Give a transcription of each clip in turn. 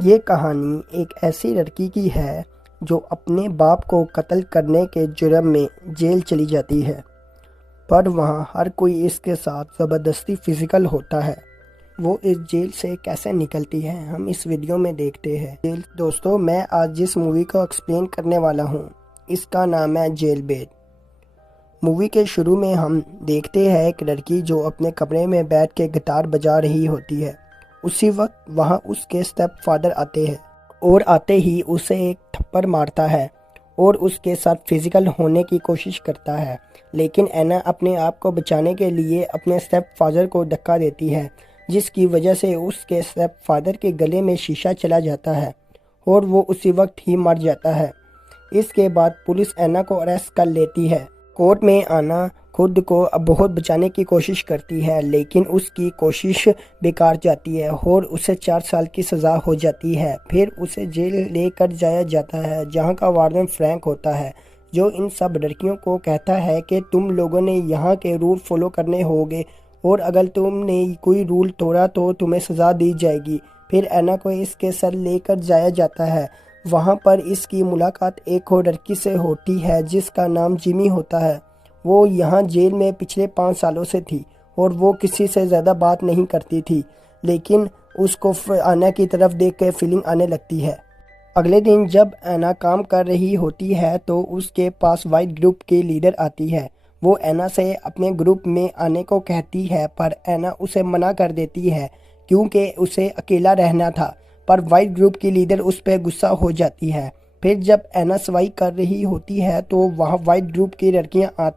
ये कहानी एक ऐसी लड़की की है जो अपने बाप को कत्ल करने के जुर्म में जेल चली जाती है, पर वहाँ हर कोई इसके साथ ज़बरदस्ती फिज़िकल होता है। वो इस जेल से कैसे निकलती है, हम इस वीडियो में देखते हैं। दोस्तों, मैं आज जिस मूवी को एक्सप्लेन करने वाला हूँ, इसका नाम है जेल बेल। मूवी के शुरू में हम देखते हैं एक लड़की जो अपने कमरे में बैठ के गिटार बजा रही होती है। उसी वक्त वहाँ उसके स्टेप फादर आते हैं और आते ही उसे एक थप्पड़ मारता है और उसके साथ फिजिकल होने की कोशिश करता है, लेकिन एना अपने आप को बचाने के लिए अपने स्टेप फादर को धक्का देती है, जिसकी वजह से उसके स्टेप फादर के गले में शीशा चला जाता है और वो उसी वक्त ही मर जाता है। इसके बाद पुलिस एना को अरेस्ट कर लेती है। कोर्ट में आना खुद को अब बहुत बचाने की कोशिश करती है, लेकिन उसकी कोशिश बेकार जाती है और उसे 4 साल की सज़ा हो जाती है। फिर उसे जेल लेकर जाया जाता है, जहां का वार्डन फ्रैंक होता है, जो इन सब लड़कियों को कहता है कि तुम लोगों ने यहाँ के रूल फॉलो करने होंगे और अगर तुमने कोई रूल तोड़ा तो तुम्हें सज़ा दी जाएगी। फिर एना को इसके सर लेकर जाया जाता है। वहाँ पर इसकी मुलाकात एक और लड़की से होती है जिसका नाम जिमी होता है। वो यहाँ जेल में पिछले 5 सालों से थी और वो किसी से ज़्यादा बात नहीं करती थी, लेकिन उसको आना की तरफ देख के फीलिंग आने लगती है। अगले दिन जब एना काम कर रही होती है तो उसके पास वाइट ग्रुप की लीडर आती है। वो एना से अपने ग्रुप में आने को कहती है, पर एना उसे मना कर देती है क्योंकि उसे अकेला रहना था। पर वाइट ग्रुप की लीडर उस पर गुस्सा हो जाती है। फिर जब एना सफाई कर रही होती है तो वहाँ वाइट ग्रुप की लड़कियाँ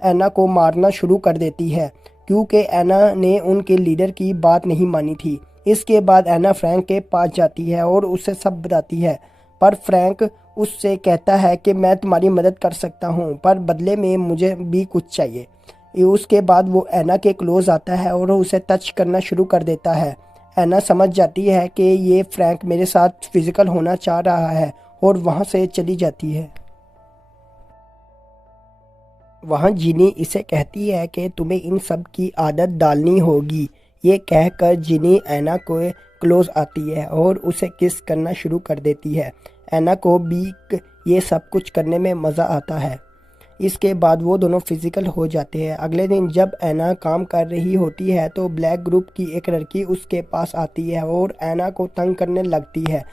एना को मारना शुरू कर देती है क्योंकि एना ने उनके लीडर की बात नहीं मानी थी। इसके बाद एना फ्रैंक के पास जाती है और उसे सब बताती है, पर फ्रैंक उससे कहता है कि मैं तुम्हारी मदद कर सकता हूँ, पर बदले में मुझे भी कुछ चाहिए। उसके बाद वो एना के क्लोज आता है और उसे टच करना शुरू कर देता है। एना समझ जाती है कि ये फ्रैंक मेरे साथ फिजिकल होना चाह रहा है और वहाँ से चली जाती है। वहाँ जिनी इसे कहती है कि तुम्हें इन सब की आदत डालनी होगी। ये कहकर जिनी एना को क्लोज आती है और उसे किस करना शुरू कर देती है। एना को भी ये सब कुछ करने में मज़ा आता है। इसके बाद वो दोनों फिजिकल हो जाते हैं। अगले दिन जब एना काम कर रही होती है तो ब्लैक ग्रुप की एक लड़की उसके पास आती है और एना को तंग करने लगती है।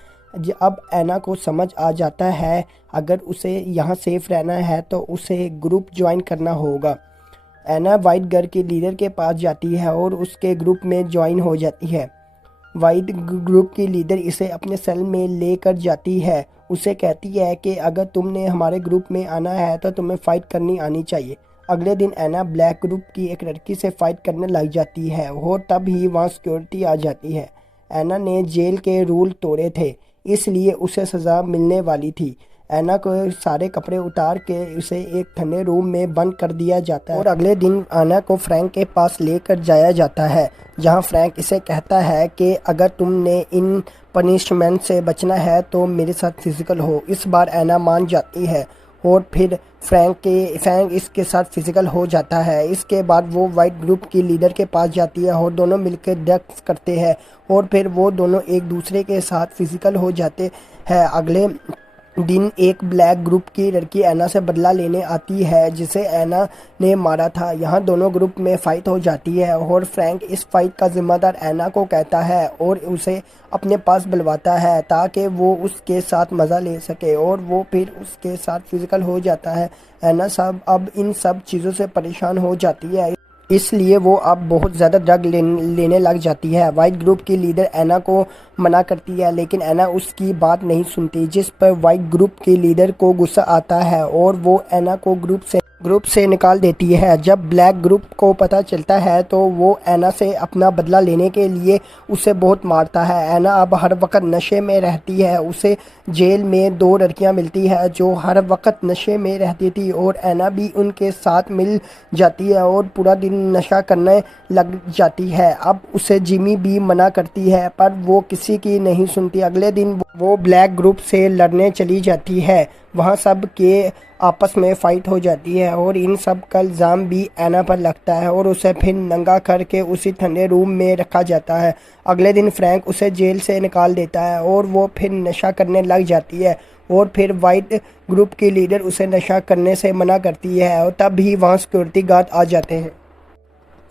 अब एना को समझ आ जाता है अगर उसे यहाँ सेफ रहना है तो उसे ग्रुप ज्वाइन करना होगा। एना वाइट घर के लीडर के पास जाती है और उसके ग्रुप में ज्वाइन हो जाती है। वाइट ग्रुप की लीडर इसे अपने सेल में लेकर जाती है। उसे कहती है कि अगर तुमने हमारे ग्रुप में आना है तो तुम्हें फ़ाइट करनी आनी चाहिए। अगले दिन एना ब्लैक ग्रुप की एक लड़की से फ़ाइट करने लग जाती है और तब ही वहाँ सिक्योरिटी आ जाती है। एना ने जेल के रूल तोड़े थे, इसलिए उसे सज़ा मिलने वाली थी। एना को सारे कपड़े उतार के उसे एक ठंडे रूम में बंद कर दिया जाता है और अगले दिन एना को फ्रैंक के पास लेकर जाया जाता है, जहां फ्रैंक इसे कहता है कि अगर तुमने इन पनिशमेंट से बचना है तो मेरे साथ फिजिकल हो। इस बार एना मान जाती है और फिर फ्रैंक इसके साथ फिजिकल हो जाता है। इसके बाद वो वाइट ग्रुप की लीडर के पास जाती है और दोनों मिलकर ड्रग्स करते हैं और फिर वो दोनों एक दूसरे के साथ फिजिकल हो जाते हैं। अगले दिन एक ब्लैक ग्रुप की लड़की एना से बदला लेने आती है जिसे एना ने मारा था। यहाँ दोनों ग्रुप में फ़ाइट हो जाती है और फ्रैंक इस फाइट का जिम्मेदार एना को कहता है और उसे अपने पास बुलवाता है ताकि वो उसके साथ मज़ा ले सके और वो फिर उसके साथ फिजिकल हो जाता है। एना सब अब इन सब चीज़ों से परेशान हो जाती है, इसलिए वो अब बहुत ज़्यादा ड्रग लेने लग जाती है। वाइट ग्रुप की लीडर एना को मना करती है, लेकिन एना उसकी बात नहीं सुनती, जिस पर वाइट ग्रुप की लीडर को गुस्सा आता है और वो एना को ग्रुप से निकाल देती है। जब ब्लैक ग्रुप को पता चलता है तो वो एना से अपना बदला लेने के लिए उसे बहुत मारता है। एना अब हर वक्त नशे में रहती है। उसे जेल में 2 लड़कियां मिलती है जो हर वक्त नशे में रहती थी और एना भी उनके साथ मिल जाती है और पूरा दिन नशा करने लग जाती है। अब उसे जिमी भी मना करती है, पर वो किसी की नहीं सुनती। अगले दिन वो ब्लैक ग्रुप से लड़ने चली जाती है। वहाँ सब के आपस में फ़ाइट हो जाती है और इन सब का इल्ज़ाम भी ऐना पर लगता है और उसे फिर नंगा करके उसी ठंडे रूम में रखा जाता है। अगले दिन फ्रैंक उसे जेल से निकाल देता है और वो फिर नशा करने लग जाती है और फिर वाइट ग्रुप की लीडर उसे नशा करने से मना करती है और तब भी वहाँ सिक्योरिटी गार्ड आ जाते हैं।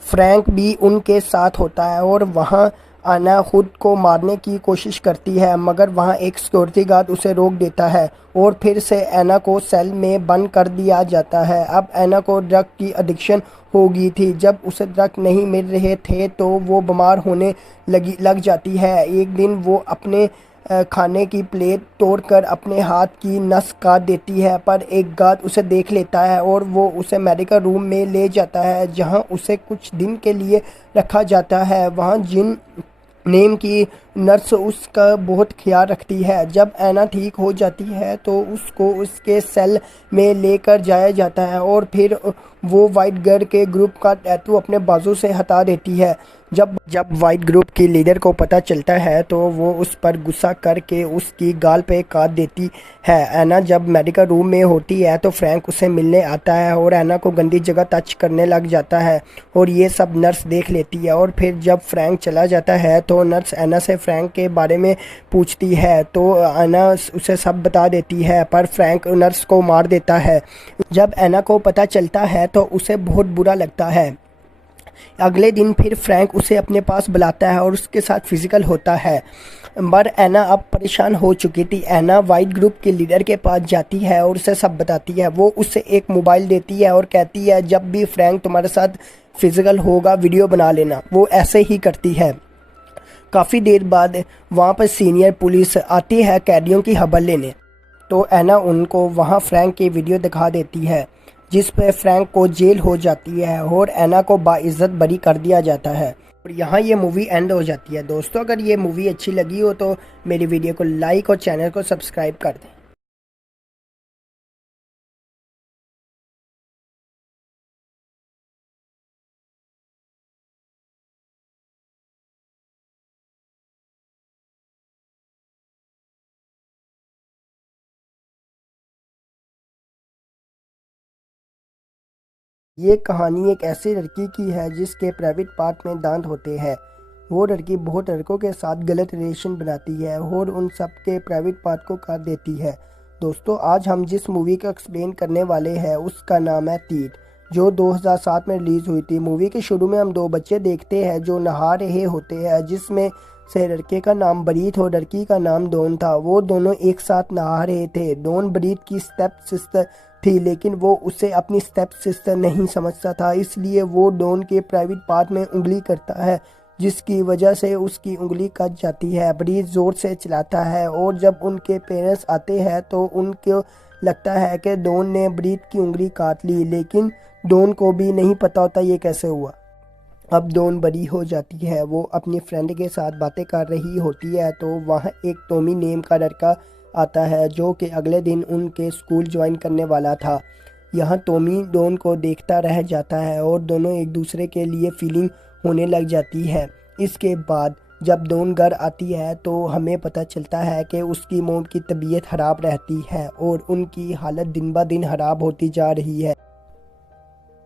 फ्रैंक भी उनके साथ होता है और वहाँ आना खुद को मारने की कोशिश करती है, मगर वहाँ एक सिक्योरिटी गार्ड उसे रोक देता है और फिर से ऐना को सेल में बंद कर दिया जाता है। अब ऐना को ड्रग की एडिक्शन हो गई थी। जब उसे ड्रग नहीं मिल रहे थे तो वो बीमार होने लग जाती है। एक दिन वो अपने खाने की प्लेट तोड़कर अपने हाथ की नस काट देती है, पर एक गार्ड उसे देख लेता है और वो उसे मेडिकल रूम में ले जाता है जहां उसे कुछ दिन के लिए रखा जाता है। वहां जिन नेम की नर्स उसका बहुत ख्याल रखती है। जब ऐना ठीक हो जाती है तो उसको उसके सेल में लेकर जाया जाता है और फिर वो वाइट गर्ल के ग्रुप का टैटू अपने बाजू से हटा देती है। जब जब वाइट ग्रुप की लीडर को पता चलता है तो वो उस पर गुस्सा करके उसकी गाल पे काट देती है। ऐना जब मेडिकल रूम में होती है तो फ्रैंक उसे मिलने आता है और ऐना को गंदी जगह टच करने लग जाता है और ये सब नर्स देख लेती है। और फिर जब फ्रैंक चला जाता है तो नर्स ऐना से फ्रैंक के बारे में पूछती है तो ऐना उसे सब बता देती है, पर फ्रैंक नर्स को मार देता है। जब ऐना को पता चलता है तो उसे बहुत बुरा लगता है। अगले दिन फिर फ्रैंक उसे अपने पास बुलाता है और उसके साथ फिजिकल होता है। पर ऐना अब परेशान हो चुकी थी। ऐना वाइट ग्रुप के लीडर के पास जाती है और उसे सब बताती है। वो उसे एक मोबाइल देती है और कहती है जब भी फ्रैंक तुम्हारे साथ फिजिकल होगा वीडियो बना लेना। वो ऐसे ही करती है। काफ़ी देर बाद वहाँ पर सीनियर पुलिस आती है कैदियों की खबर लेने, तो ऐना उनको वहाँ फ्रैंक की वीडियो दिखा देती है जिस पे फ्रैंक को जेल हो जाती है और ऐना को बाइज्जत बरी कर दिया जाता है। और यहाँ ये मूवी एंड हो जाती है। दोस्तों, अगर ये मूवी अच्छी लगी हो तो मेरी वीडियो को लाइक और चैनल को सब्सक्राइब कर दें। ये कहानी एक ऐसी लड़की की है जिसके प्राइवेट पार्ट में दांत होते हैं। वो लड़की बहुत लड़कों के साथ गलत रिलेशन बनाती है और उन सब के प्राइवेट पार्ट को काट देती है। दोस्तों, आज हम जिस मूवी का एक्सप्लेन करने वाले हैं उसका नाम है तीर, जो 2007 में रिलीज हुई थी। मूवी के शुरू में हम दो बच्चे देखते हैं जो नहा रहे होते हैं, जिसमें से लड़के का नाम बरीत और लड़की का नाम डॉन था। वो दोनों एक साथ नहा रहे थे। डॉन बरीत की स्टेप सिस्टर थी, लेकिन वो उसे अपनी स्टेप सिस्टर नहीं समझता था, इसलिए वो डॉन के प्राइवेट पार्ट में उंगली करता है, जिसकी वजह से उसकी उंगली कट जाती है। बरीत ज़ोर से चिल्लाता है और जब उनके पेरेंट्स आते हैं तो उनको लगता है कि डॉन ने बरीत की उंगली काट ली, लेकिन डॉन को भी नहीं पता होता ये कैसे हुआ। अब डॉन बड़ी हो जाती है। वो अपनी फ्रेंड के साथ बातें कर रही होती है तो वहाँ एक टॉमी नेम का लड़का आता है जो कि अगले दिन उनके स्कूल ज्वाइन करने वाला था। यहाँ टॉमी डॉन को देखता रह जाता है और दोनों एक दूसरे के लिए फीलिंग होने लग जाती है। इसके बाद जब डॉन घर आती है तो हमें पता चलता है कि उसकी मॉम की तबीयत खराब रहती है और उनकी हालत दिन ब दिन खराब होती जा रही है।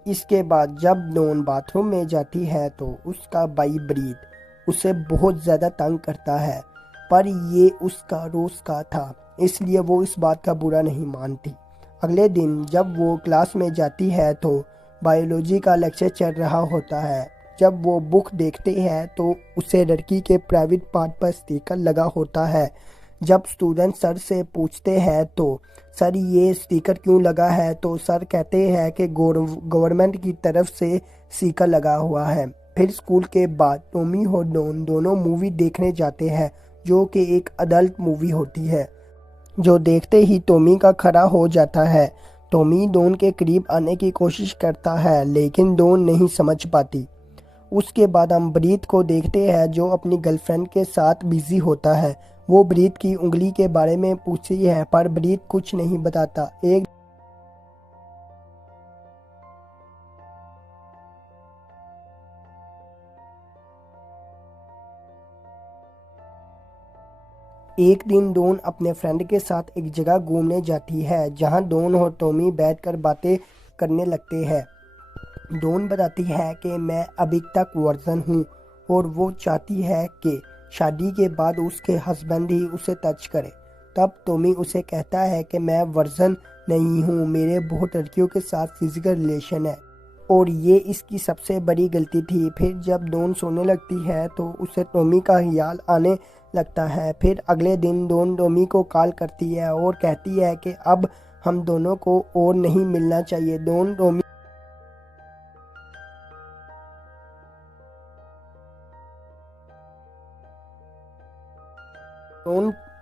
इसके बाद जब डॉन बाथरूम में जाती है तो उसका भाई ब्रीथ उसे बहुत ज़्यादा तंग करता है, पर ये उसका रोज़ का था, इसलिए वो इस बात का बुरा नहीं मानती। अगले दिन जब वो क्लास में जाती है तो बायोलॉजी का लेक्चर चल रहा होता है। जब वो बुक देखते हैं तो उसे लड़की के प्राइवेट पार्ट पर स्टिकर लगा होता है। जब स्टूडेंट सर से पूछते हैं तो सर ये स्टिकर क्यों लगा है, तो सर कहते हैं कि गवर्नमेंट की तरफ से स्टिकर लगा हुआ है। फिर स्कूल के बाद टॉमी और डॉन दोनों मूवी देखने जाते हैं जो कि एक अडल्ट मूवी होती है, जो देखते ही टॉमी का खड़ा हो जाता है। टॉमी डॉन के करीब आने की कोशिश करता है लेकिन डॉन नहीं समझ पाती। उसके बाद हम ब्रीथ को देखते हैं जो अपनी गर्लफ्रेंड के साथ बिजी होता है। वो ब्रीथ की उंगली के बारे में पूछती है पर ब्रीथ कुछ नहीं बताता। एक दिन डॉन अपने फ्रेंड के साथ एक जगह घूमने जाती है जहां डॉन और टॉमी बैठकर बातें करने लगते हैं। डॉन बताती है कि मैं अभी तक वर्जन हूँ और वो चाहती है कि शादी के बाद उसके हस्बैंड ही उसे टच करे। तब टॉमी उसे कहता है कि मैं वर्जन नहीं हूँ, मेरे बहुत लड़कियों के साथ फिजिकल रिलेशन है और ये इसकी सबसे बड़ी गलती थी। फिर जब डॉन सोने लगती है तो उसे टॉमी का ख्याल आने लगता है। फिर अगले दिन डॉन टॉमी को कॉल करती है और कहती है कि अब हम दोनों को और नहीं मिलना चाहिए। डॉन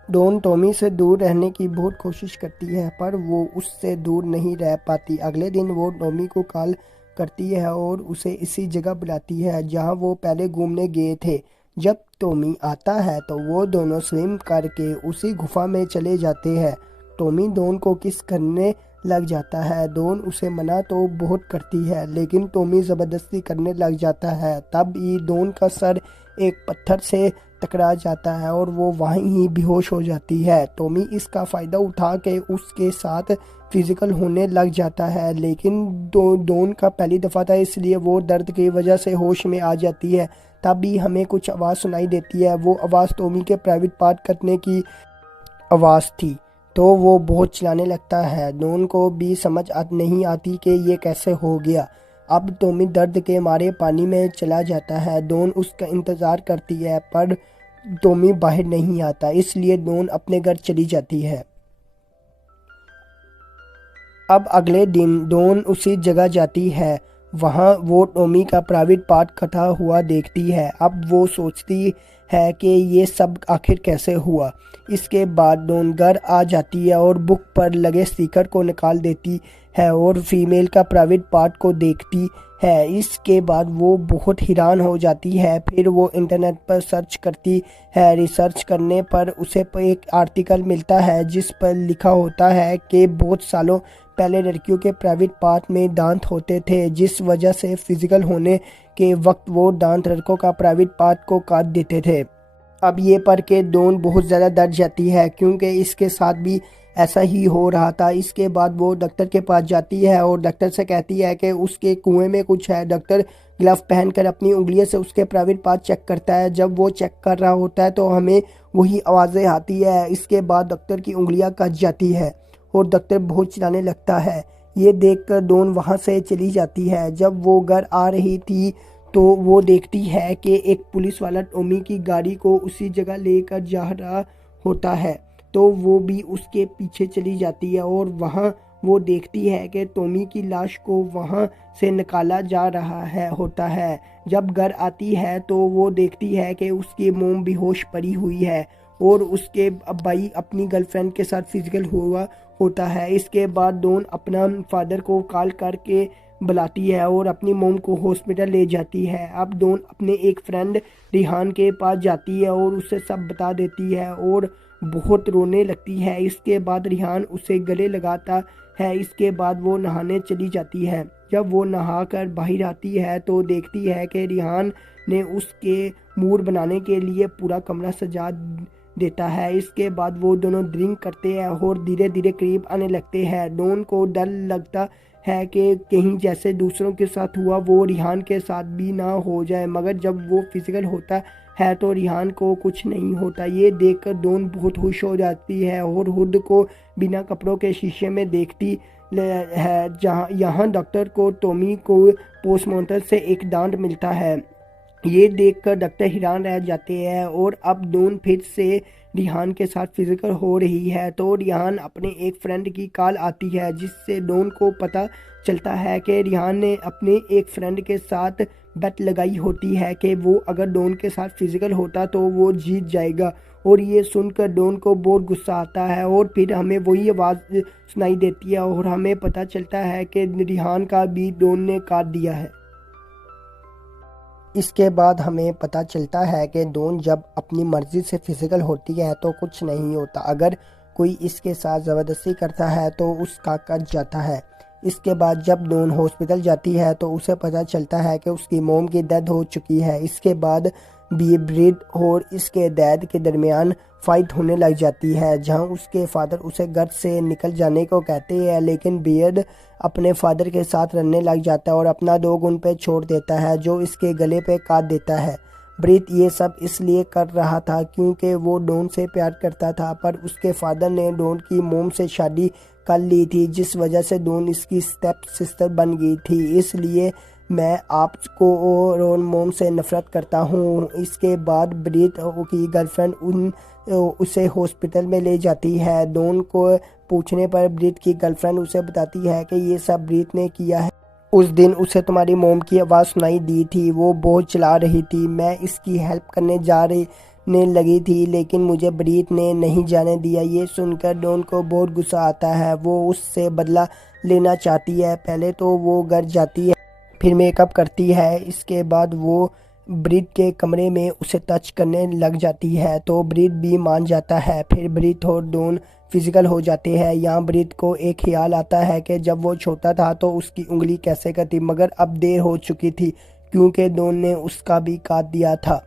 डॉन टॉमी से दूर रहने की बहुत कोशिश करती है पर वो उससे दूर नहीं रह पाती। अगले दिन वो टॉमी को कॉल करती है और उसे इसी जगह बुलाती है जहां वो पहले घूमने गए थे। जब टॉमी आता है तो वो दोनों स्विम करके उसी गुफा में चले जाते हैं। टॉमी डॉन को किस करने लग जाता है। डॉन उसे मना तो बहुत करती है लेकिन टॉमी ज़बरदस्ती करने लग जाता है। तब ही डॉन का सर एक पत्थर से टकरा जाता है और वो वहीं ही बेहोश हो जाती है। टॉमी इसका फ़ायदा उठा के उसके साथ फिजिकल होने लग जाता है लेकिन डॉन का पहली दफ़ा था इसलिए वो दर्द की वजह से होश में आ जाती है। तभी हमें कुछ आवाज़ सुनाई देती है। वो आवाज़ टॉमी के प्राइवेट पार्ट करने की आवाज़ थी तो वो बहुत चिल्लाने लगता है। डॉन को भी समझ नहीं आती कि ये कैसे हो गया। अब टॉमी दर्द के मारे पानी में चला जाता है। डॉन उसका इंतज़ार करती है पर टॉमी बाहर नहीं आता इसलिए डॉन अपने घर चली जाती है। अब अगले दिन डॉन उसी जगह जाती है। वहाँ वो टॉमी का प्राइवेट पार्ट कटा हुआ देखती है। अब वो सोचती है कि ये सब आखिर कैसे हुआ। इसके बाद डॉन घर आ जाती है और बुक पर लगे स्टिकर को निकाल देती है और फीमेल का प्राइवेट पार्ट को देखती है। इसके बाद वो बहुत हैरान हो जाती है। फिर वो इंटरनेट पर सर्च करती है। रिसर्च करने पर उसे एक आर्टिकल मिलता है जिस पर लिखा होता है कि बहुत सालों पहले लड़कियों के प्राइवेट पार्ट में दांत होते थे जिस वजह से फिजिकल होने के वक्त वो दांत लड़कों का प्राइवेट पार्ट को काट देते थे। अब ये पढ़ के डॉन बहुत ज़्यादा डर जाती है क्योंकि इसके साथ भी ऐसा ही हो रहा था। इसके बाद वो डॉक्टर के पास जाती है और डॉक्टर से कहती है कि उसके कुएं में कुछ है। डॉक्टर ग्लव पहनकर अपनी उंगलियों से उसके प्राइवेट पार्ट चेक करता है। जब वो चेक कर रहा होता है तो हमें वही आवाज़ें आती है। इसके बाद डॉक्टर की उंगलियां कट जाती है और डॉक्टर बहुत चिल्लाने लगता है। ये देखकर डॉन वहाँ से चली जाती है। जब वो घर आ रही थी तो वो देखती है कि एक पुलिस वाला टॉमी की गाड़ी को उसी जगह लेकर जा रहा होता है तो वो भी उसके पीछे चली जाती है और वहाँ वो देखती है कि टॉमी की लाश को वहाँ से निकाला जा रहा है होता है। जब घर आती है तो वो देखती है कि उसकी मोम बेहोश पड़ी हुई है और उसके भाई अपनी गर्लफ्रेंड के साथ फिजिकल हुआ होता है। इसके बाद डॉन अपना फादर को कॉल करके बुलाती है और अपनी मोम को हॉस्पिटल ले जाती है। अब डॉन अपने एक फ्रेंड रिहान के पास जाती है और उसे सब बता देती है और बहुत रोने लगती है। इसके बाद रिहान उसे गले लगाता है। इसके बाद वो नहाने चली जाती है। जब वो नहाकर बाहर आती है तो देखती है कि रिहान ने उसके मूड बनाने के लिए पूरा कमरा सजा देता है। इसके बाद वो दोनों ड्रिंक करते हैं और धीरे धीरे करीब आने लगते हैं। डॉन को डर लगता है कि कहीं जैसे दूसरों के साथ हुआ वो रिहान के साथ भी ना हो जाए, मगर जब वो फिजिकल होता है तो रिहान को कुछ नहीं होता। ये देखकर डॉन बहुत खुश हो जाती है और खुद को बिना कपड़ों के शीशे में देखती है। जहाँ यहाँ डॉक्टर को टॉमी को पोस्टमार्टम से एक दांत मिलता है। ये देखकर डॉक्टर हैरान रह जाते हैं और अब डॉन फिर से रिहान के साथ फिजिकल हो रही है तो रिहान अपने एक फ्रेंड की कॉल आती है जिससे डॉन को पता चलता है कि रिहान ने अपने एक फ्रेंड के साथ बेट लगाई होती है कि वो अगर डॉन के साथ फिजिकल होता तो वो जीत जाएगा। और ये सुनकर डॉन को बहुत गुस्सा आता है और फिर हमें वही आवाज़ सुनाई देती है और हमें पता चलता है कि रिहान का भी डॉन ने काट दिया है। इसके बाद हमें पता चलता है कि डॉन जब अपनी मर्ज़ी से फिजिकल होती है तो कुछ नहीं होता, अगर कोई इसके साथ ज़बरदस्ती करता है तो उसका कट जाता है। इसके बाद जब डॉन हॉस्पिटल जाती है तो उसे पता चलता है कि उसकी मोम की डेथ हो चुकी है। इसके बाद भी ब्रीड और इसके डैड के दरमियान फाइट होने लग जाती है, जहां उसके फादर उसे घर से निकल जाने को कहते हैं, लेकिन बियर्ड अपने फादर के साथ रहने लग जाता है और अपना डॉग उन पे छोड़ देता है, जो इसके गले पे काट देता है। ब्रीथ ये सब इसलिए कर रहा था क्योंकि वो डॉन से प्यार करता था, पर उसके फादर ने डॉन की मोम से शादी कर ली थी, जिस वजह से डॉन इसकी स्टेप सिस्टर बन गई थी। इसलिए मैं आपको और मोम से नफरत करता हूँ। इसके बाद ब्रीथ की गर्लफ्रेंड उसे हॉस्पिटल में ले जाती है। डॉन को पूछने पर ब्रीथ की गर्लफ्रेंड उसे बताती है कि ये सब ब्रीथ ने किया है। उस दिन उसे तुम्हारी मोम की आवाज़ सुनाई दी थी, वो बहुत चिल्ला रही थी। मैं इसकी हेल्प करने जा रही ने लगी थी, लेकिन मुझे ब्रीथ ने नहीं जाने दिया। ये सुनकर डॉन को बहुत गुस्सा आता है। वो उससे बदला लेना चाहती है। पहले तो वो घर जाती है, फिर मेकअप करती है। इसके बाद वो ब्रीथ के कमरे में उसे टच करने लग जाती है, तो ब्रीथ भी मान जाता है। फिर ब्रीथ और डॉन फिजिकल हो जाते हैं। यहाँ ब्रीथ को एक ख्याल आता है कि जब वो छोटा था तो उसकी उंगली कैसे कटी, मगर अब देर हो चुकी थी क्योंकि डॉन ने उसका भी काट दिया था।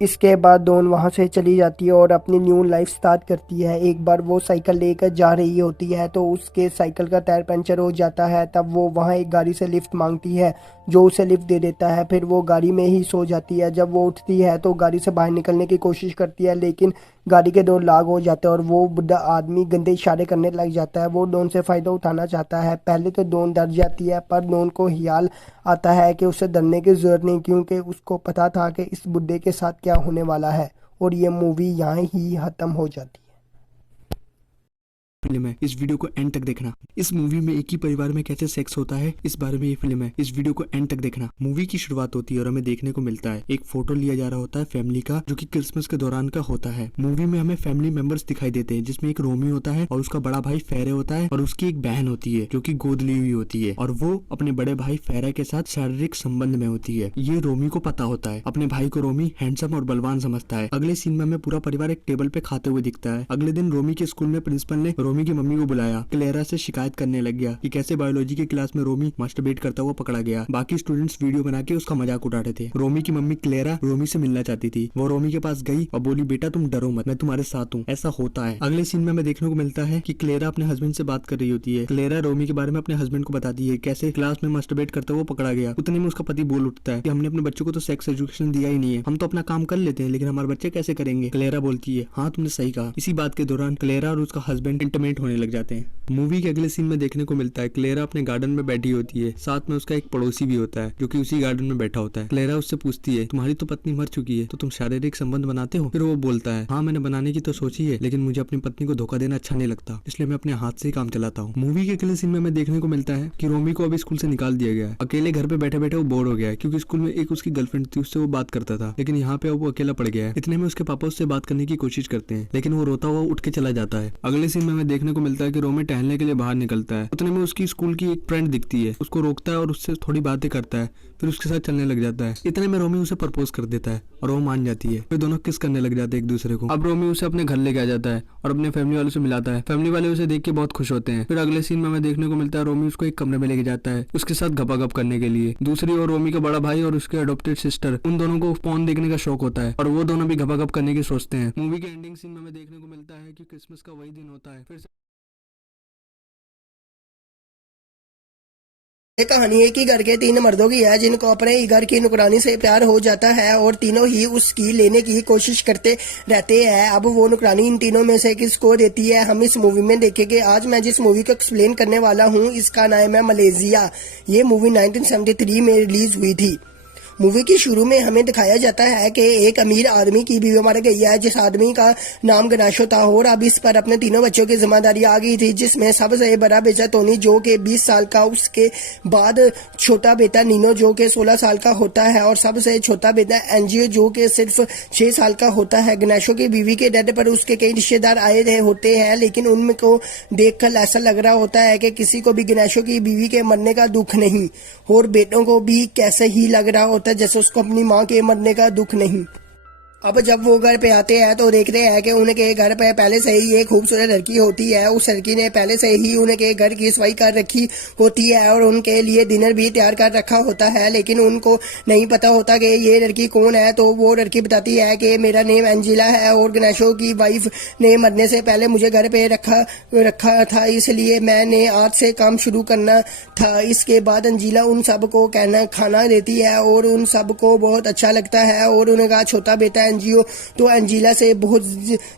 इसके बाद डॉन वहाँ से चली जाती है और अपनी न्यू लाइफ स्टार्ट करती है। एक बार वो साइकिल लेकर जा रही होती है तो उसके साइकिल का टायर पंचर हो जाता है। तब वो वहाँ एक गाड़ी से लिफ्ट मांगती है, जो उसे लिफ्ट दे देता है। फिर वो गाड़ी में ही सो जाती है। जब वो उठती है तो गाड़ी से बाहर निकलने की कोशिश करती है, लेकिन गाड़ी के डोर लॉक हो जाते हैं और वो बुढ़ा आदमी गंदे इशारे करने लग जाता है। वो डॉन से फ़ायदा उठाना चाहता है। पहले तो डॉन डर जाती है, पर डॉन को ख्याल आता है कि उसे डरने की ज़रूरत नहीं, क्योंकि उसको पता था कि इस बुड्ढे के साथ क्या होने वाला है। और ये मूवी यहाँ ही ख़त्म हो जाती है। फिल्म है, इस वीडियो को एंड तक देखना। इस मूवी में एक ही परिवार में कैसे सेक्स होता है, इस बारे में ये फिल्म है। इस वीडियो को एंड तक देखना। मूवी की शुरुआत होती है और हमें देखने को मिलता है एक फोटो लिया जा रहा होता है फैमिली का, जो कि क्रिसमस के दौरान का होता है। मूवी में हमें फैमिली मेंबर्स दिखाई देते हैं, जिसमें एक रोमी होता है और उसका बड़ा भाई फेरे होता है और उसकी एक बहन होती है जो कि गोद ली हुई होती है, और वो अपने बड़े भाई फेरा के साथ शारीरिक संबंध में होती है। ये रोमी को पता होता है। अपने भाई को रोमी हैंडसम और बलवान समझता है। अगले सीन में हमें पूरा परिवार एक टेबल पे खाते हुए दिखता है। अगले दिन रोमी के स्कूल में प्रिंसिपल ने रोमी की मम्मी को बुलाया। क्लेरा से शिकायत करने लग गया कि कैसे बायोलॉजी की क्लास में रोमी मास्टरबेट करता हुआ पकड़ा गया। बाकी स्टूडेंट्स वीडियो बना के उसका मजाक उड़ा रहे थे। रोमी की मम्मी क्लेरा रोमी से मिलना चाहती थी। वो रोमी के पास गई और बोली, बेटा तुम डरो मत, मैं तुम्हारे साथ हूँ। ऐसा होता है। अगले सीन में हमें देखने को मिलता है कि क्लेरा अपने हस्बैंड से बात कर रही होती है। क्लेरा रोमी के बारे में अपने हस्बैंड को बताती है कैसे क्लास में मास्टरबेट करता हुआ पकड़ा गया। उतने में उसका पति बोल उठता है कि हमने अपने बच्चों को तो सेक्स एजुकेशन दिया ही नहीं है, हम तो अपना काम कर लेते हैं, लेकिन हमारे बच्चे कैसे करेंगे। क्लेरा बोलती है, हाँ तुमने सही कहा। इसी बात के दौरान क्लेरा और उसका हस्बैंड इंटीमेट होने लग जाते हैं। मूवी के अगले सीन में देखने को मिलता है क्लेरा अपने गार्डन में बैठी होती है, साथ में उसका एक पड़ोसी भी होता है जो कि उसी गार्डन में बैठा होता है। क्लेरा उससे पूछती है, तुम्हारी तो पत्नी मर चुकी है, तो तुम शारीरिक संबंध बनाते हो। फिर वो बोलता है, हाँ मैंने बनाने की तो सोची है, लेकिन मुझे अपनी पत्नी को धोखा देना अच्छा नहीं लगता, इसलिए मैं अपने हाथ से ही काम चलाता हूँ। मूवी के अगले सीन में हमें देखने को मिलता है कि रोमी को अभी स्कूल से निकाल दिया गया है। अकेले घर पे बैठे बैठे वो बोर हो गया है, क्योंकि स्कूल में एक उसकी गर्लफ्रेंड थी, उससे वो बात करता था, लेकिन यहाँ पे वो अकेला पड़ गया है। इतने में उसके पापा उससे बात करने की कोशिश करते हैं, लेकिन वो रोता हुआ उठ के चला जाता है। अगले सीन में हमें देखने को मिलता है कि रोमी टहलने के लिए बाहर निकलता है। उतने में उसकी स्कूल की एक फ्रेंड दिखती है, उसको रोकता है और उससे थोड़ी बातें करता है, फिर उसके साथ चलने लग जाता है। इतने में रोमी उसे प्रपोज कर देता है और वो मान जाती है। फिर दोनों किस करने लग जाते हैं एक दूसरे को। अब रोमी उसे अपने घर लेके आ जाता है और अपने फैमिली वालों से मिलाता है। फैमिली वाले उसे देख के बहुत खुश होते हैं। फिर अगले सीन में हमें देखने को मिलता है रोमी उसको एक कमरे में लेके जाता है उसके साथ गपागप करने के लिए। दूसरी ओर रोमी का बड़ा भाई और उसके अडॉप्टेड सिस्टर, उन दोनों को पॉर्न देखने का शौक होता है और वो दोनों भी गपागप करने की सोचते हैं। मूवी के एंडिंग सीन में हमें देखने को मिलता है कि क्रिसमस का वही दिन होता है। फिर ये कहानी एक ही घर के तीन मर्दों की है, जिनको अपने ही घर की नुकरानी से प्यार हो जाता है और तीनों ही उसकी लेने की कोशिश करते रहते हैं। अब वो नुकरानी इन तीनों में से किसको देती है, हम इस मूवी में देखेंगे। आज मैं जिस मूवी को एक्सप्लेन करने वाला हूँ, इसका नाम है मलेशिया। ये मूवी 1973 में रिलीज हुई थी। मूवी की शुरू में हमें दिखाया जाता है कि एक अमीर आदमी की बीवी मर गई है, जिस आदमी का नाम गनाशो था, और अब इस पर अपने तीनों बच्चों की जिम्मेदारी आ गई थी, जिसमें सबसे बड़ा बेटा टोनी जो कि 20 साल का, उसके बाद छोटा बेटा नीनो जो कि 16 साल का होता है, और सबसे छोटा बेटा एनजीओ जो कि सिर्फ 6 साल का होता है। गनाशो की बीवी के डेथ पर उसके कई रिश्तेदार आए रहे होते हैं, लेकिन उनको देखकर ऐसा लग रहा होता है कि किसी को भी गनाशो की बीवी के मरने का दुख नहीं, और बेटों को भी कैसे ही लग रहा होता है जैसे उसको अपनी माँ के मरने का दुख नहीं। अब जब वो घर पे आते हैं तो देखते हैं कि उनके घर पे पहले से ही एक खूबसूरत लड़की होती है। उस लड़की ने पहले से ही उनके घर की सफाई कर रखी होती है और उनके लिए डिनर भी तैयार कर रखा होता है, लेकिन उनको नहीं पता होता कि ये लड़की कौन है। तो वो लड़की बताती है कि मेरा नेम एंजिला है और गणेशो की वाइफ ने मरने से पहले मुझे घर पे रखा था, इसलिए मैंने आज से काम शुरू करना था। इसके बाद एंजिला उन सबको खाना देती है और उन सबको बहुत अच्छा लगता है और उनका छोटा बेटा एनजीओ तो एंजिला से बहुत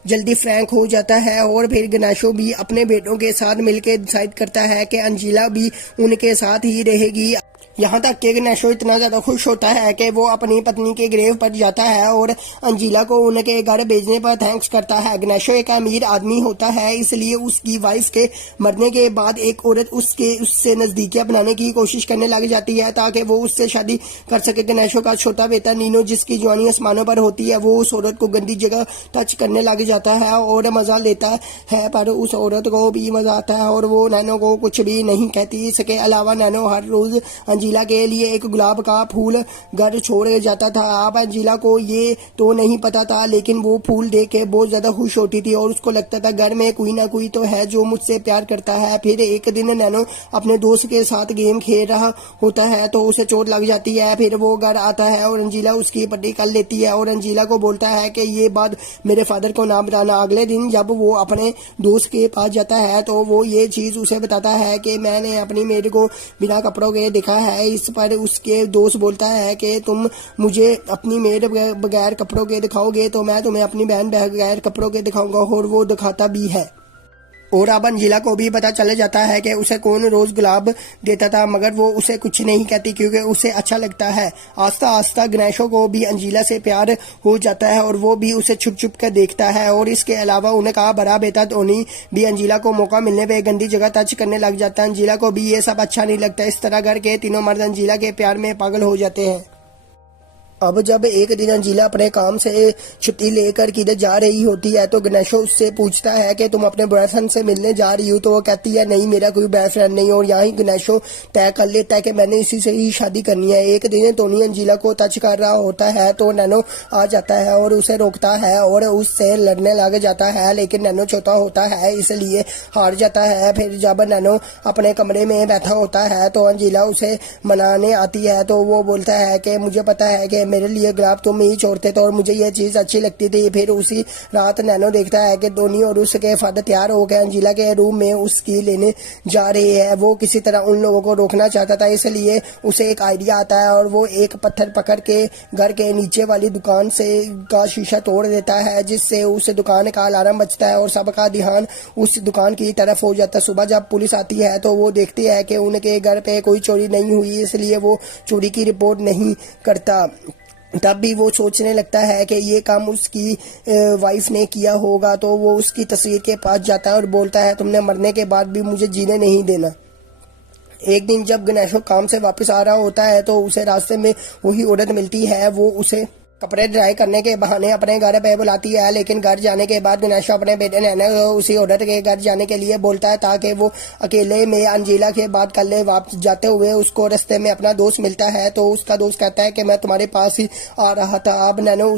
जल्दी फ्रैंक हो जाता है और फिर गणेशो भी अपने बेटों के साथ मिलकर डिसाइड करता है कि एंजिला भी उनके साथ ही रहेगी। यहाँ तक कि गणेशो इतना ज्यादा खुश होता है कि वो अपनी पत्नी के ग्रेव पर जाता है और अंजिला को उनके घर भेजने पर थैंक्स करता है। गणेशो एक अमीर आदमी होता है, इसलिए उसकी वाइफ के मरने के बाद एक औरत उससे नजदीकियां बनाने की कोशिश करने लग जाती है ताकि वो उससे शादी कर सके। गणेशो का छोटा बेटा नीनो, जिसकी जवानी आसमानों पर होती है, वो उस औरत को गंदी जगह टच करने लग जाता है और मजा लेता है, पर उस औरत को भी मजा आता है और वो नैनो को कुछ भी नहीं कहती। इसके अलावा नैनो हर रोज अंजिला के लिए एक गुलाब का फूल घर छोड़ जाता था। अब अंजिला को ये तो नहीं पता था, लेकिन वो फूल देख के बहुत ज्यादा खुश होती थी और उसको लगता था घर में कोई ना कोई तो है जो मुझसे प्यार करता है। फिर एक दिन नैनो अपने दोस्त के साथ गेम खेल रहा होता है तो उसे चोट लग जाती है। फिर वो घर आता है और अंजिला उसकी पट्टी कर लेती है और अंजिला को बोलता है कि ये बात मेरे फादर को ना बताना। अगले दिन जब वो अपने दोस्त के पास जाता है तो वो ये चीज उसे बताता है कि मैंने अपनी मेड को बिना कपड़ों के देखा है। इस पर उसके दोस्त बोलता है कि तुम मुझे अपनी मेड बगैर कपड़ों के दिखाओगे तो मैं तुम्हें अपनी बहन बगैर कपड़ों के दिखाऊंगा, और वो दिखाता भी है। और अब अंजिला को भी पता चल जाता है कि उसे कौन रोज गुलाब देता था, मगर वो उसे कुछ नहीं कहती क्योंकि उसे अच्छा लगता है। आस्ता आस्ता गणेशो को भी अंजिला से प्यार हो जाता है और वो भी उसे छुप छुप कर देखता है। और इसके अलावा उनका बड़ा बेटा टोनी भी अंजिला को मौका मिलने पे गंदी जगह टच करने लग जाता है। अंजिला को भी ये सब अच्छा नहीं लगता। इस तरह घर के तीनों मर्द अंजिला के प्यार में पागल हो जाते हैं। अब जब एक दिन अंजिला अपने काम से छुट्टी लेकर किधर जा रही होती है तो गणेशो उससे पूछता है कि तुम अपने बॉयफ्रेंड से मिलने जा रही हो, तो वो कहती है नहीं, मेरा कोई बॉयफ्रेंड नहीं। और यहाँ ही गणेशो तय कर लेता है कि मैंने इसी से ही शादी करनी है। एक दिन टोनी अंजिला को टच कर रहा होता है तो नैनो आ जाता है और उसे रोकता है और उससे लड़ने लग जाता है, लेकिन नैनो छोटा होता है इसलिए हार जाता है। फिर जब नैनो अपने कमरे में बैठा होता है तो अंजिला उसे मनाने आती है तो वो बोलता है कि मुझे पता है कि मेरे लिए गुलाब तुम ही छोड़ते थे और मुझे ये चीज अच्छी लगती थी। फिर उसी रात नैनो देखता है कि टोनी और उसके फादर तैयार होकर अंजिला के रूम में उसकी लेने जा रहे हैं। वो किसी तरह उन लोगों को रोकना चाहता था, इसलिए उसे एक आइडिया आता है और वो एक पत्थर पकड़ के घर के नीचे वाली दुकान से का शीशा तोड़ देता है, जिससे उस दुकान का अलार्म बजता है और सबका ध्यान उस दुकान की तरफ हो जाता है। सुबह जब पुलिस आती है तो वो देखती है कि उनके घर पे कोई चोरी नहीं हुई, इसलिए वो चोरी की रिपोर्ट नहीं करता। तब भी वो सोचने लगता है कि ये काम उसकी वाइफ ने किया होगा, तो वो उसकी तस्वीर के पास जाता है और बोलता है तुमने मरने के बाद भी मुझे जीने नहीं देना। एक दिन जब गणेशो काम से वापस आ रहा होता है तो उसे रास्ते में वही औरत मिलती है। वो उसे कपड़े ड्राई करने के बहाने अपने घर पे बुलाती है, लेकिन घर जाने के बाद गणेशो अपने बेटे नैना को उसी औरत के घर जाने के लिए बोलता है ताकि वो अकेले में अंजिला के बात कर ले। वापस जाते हुए उसको रास्ते में अपना दोस्त मिलता है तो उसका दोस्त कहता है कि मैं तुम्हारे पास ही आ रहा था। अब नैनो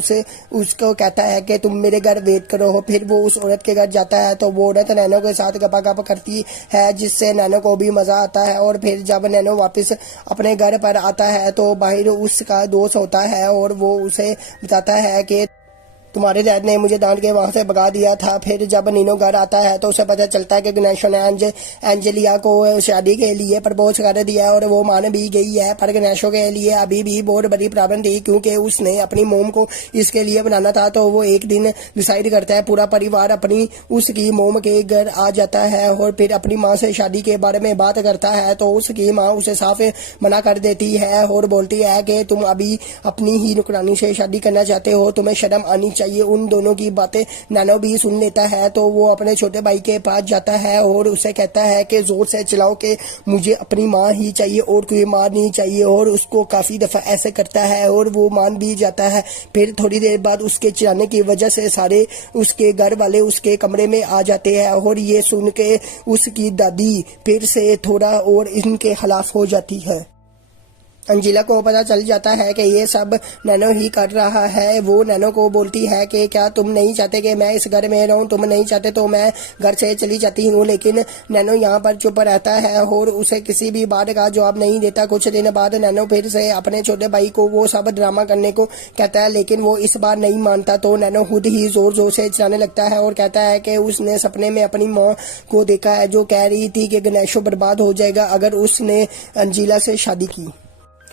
उसको कहता है कि तुम मेरे घर वेट करो। फिर वो उस औरत के घर जाता है तो वो औरत नैनो के साथ गपागप करती है, जिससे नैनो को भी मजा आता है। और फिर जब नैनो वापस अपने घर पर आता है तो बाहर उसका दोस्त होता है और वो उसे बताता है कि तुम्हारे डैड ने मुझे डांट के वहां से भगा दिया था। फिर जब नीनो घर आता है तो उसे पता चलता है कि गणेशो ने एंजेलिया को शादी के लिए प्रपोज कर दिया और वो मान भी गई है, पर गणेशो के लिए अभी भी बहुत बड़ी प्रॉब्लम थी क्योंकि उसने अपनी मोम को इसके लिए बनाना था। तो वो एक दिन डिसाइड करता है, पूरा परिवार अपनी उसकी मोम के घर आ जाता है और फिर अपनी माँ से शादी के बारे में बात करता है। तो उसकी माँ उसे साफ मना कर देती है और बोलती है कि तुम अभी अपनी ही नुकरानी से शादी करना चाहते हो, तुम्हें शर्म आनी चाहिए। उन दोनों की बातें नैनो भी सुन लेता है तो वो अपने छोटे भाई के पास जाता है और उसे कहता है कि जोर से चिल्लाओ कि मुझे अपनी माँ ही चाहिए और कोई माँ नहीं चाहिए, और उसको काफी दफा ऐसे करता है और वो मान भी जाता है। फिर थोड़ी देर बाद उसके चिल्लाने की वजह से सारे उसके घर वाले उसके कमरे में आ जाते हैं और ये सुन के उसकी दादी फिर से थोड़ा और इनके खिलाफ हो जाती है। अंजिला को पता चल जाता है कि ये सब नैनो ही कर रहा है। वो नैनो को बोलती है कि क्या तुम नहीं चाहते कि मैं इस घर में रहूं, तुम नहीं चाहते तो मैं घर से चली जाती हूँ। लेकिन नैनो यहाँ पर चुप रहता है और उसे किसी भी बात का जवाब नहीं देता। कुछ दिन बाद नैनो फिर से अपने छोटे भाई को वो सब ड्रामा करने को कहता है, लेकिन वो इस बार नहीं मानता। तो नैनो खुद ही जोर जोर से चिल्लाने लगता है और कहता है कि उसने सपने में अपनी माँ को देखा है जो कह रही थी कि गणेशो बर्बाद हो जाएगा अगर उसने अंजिला से शादी की।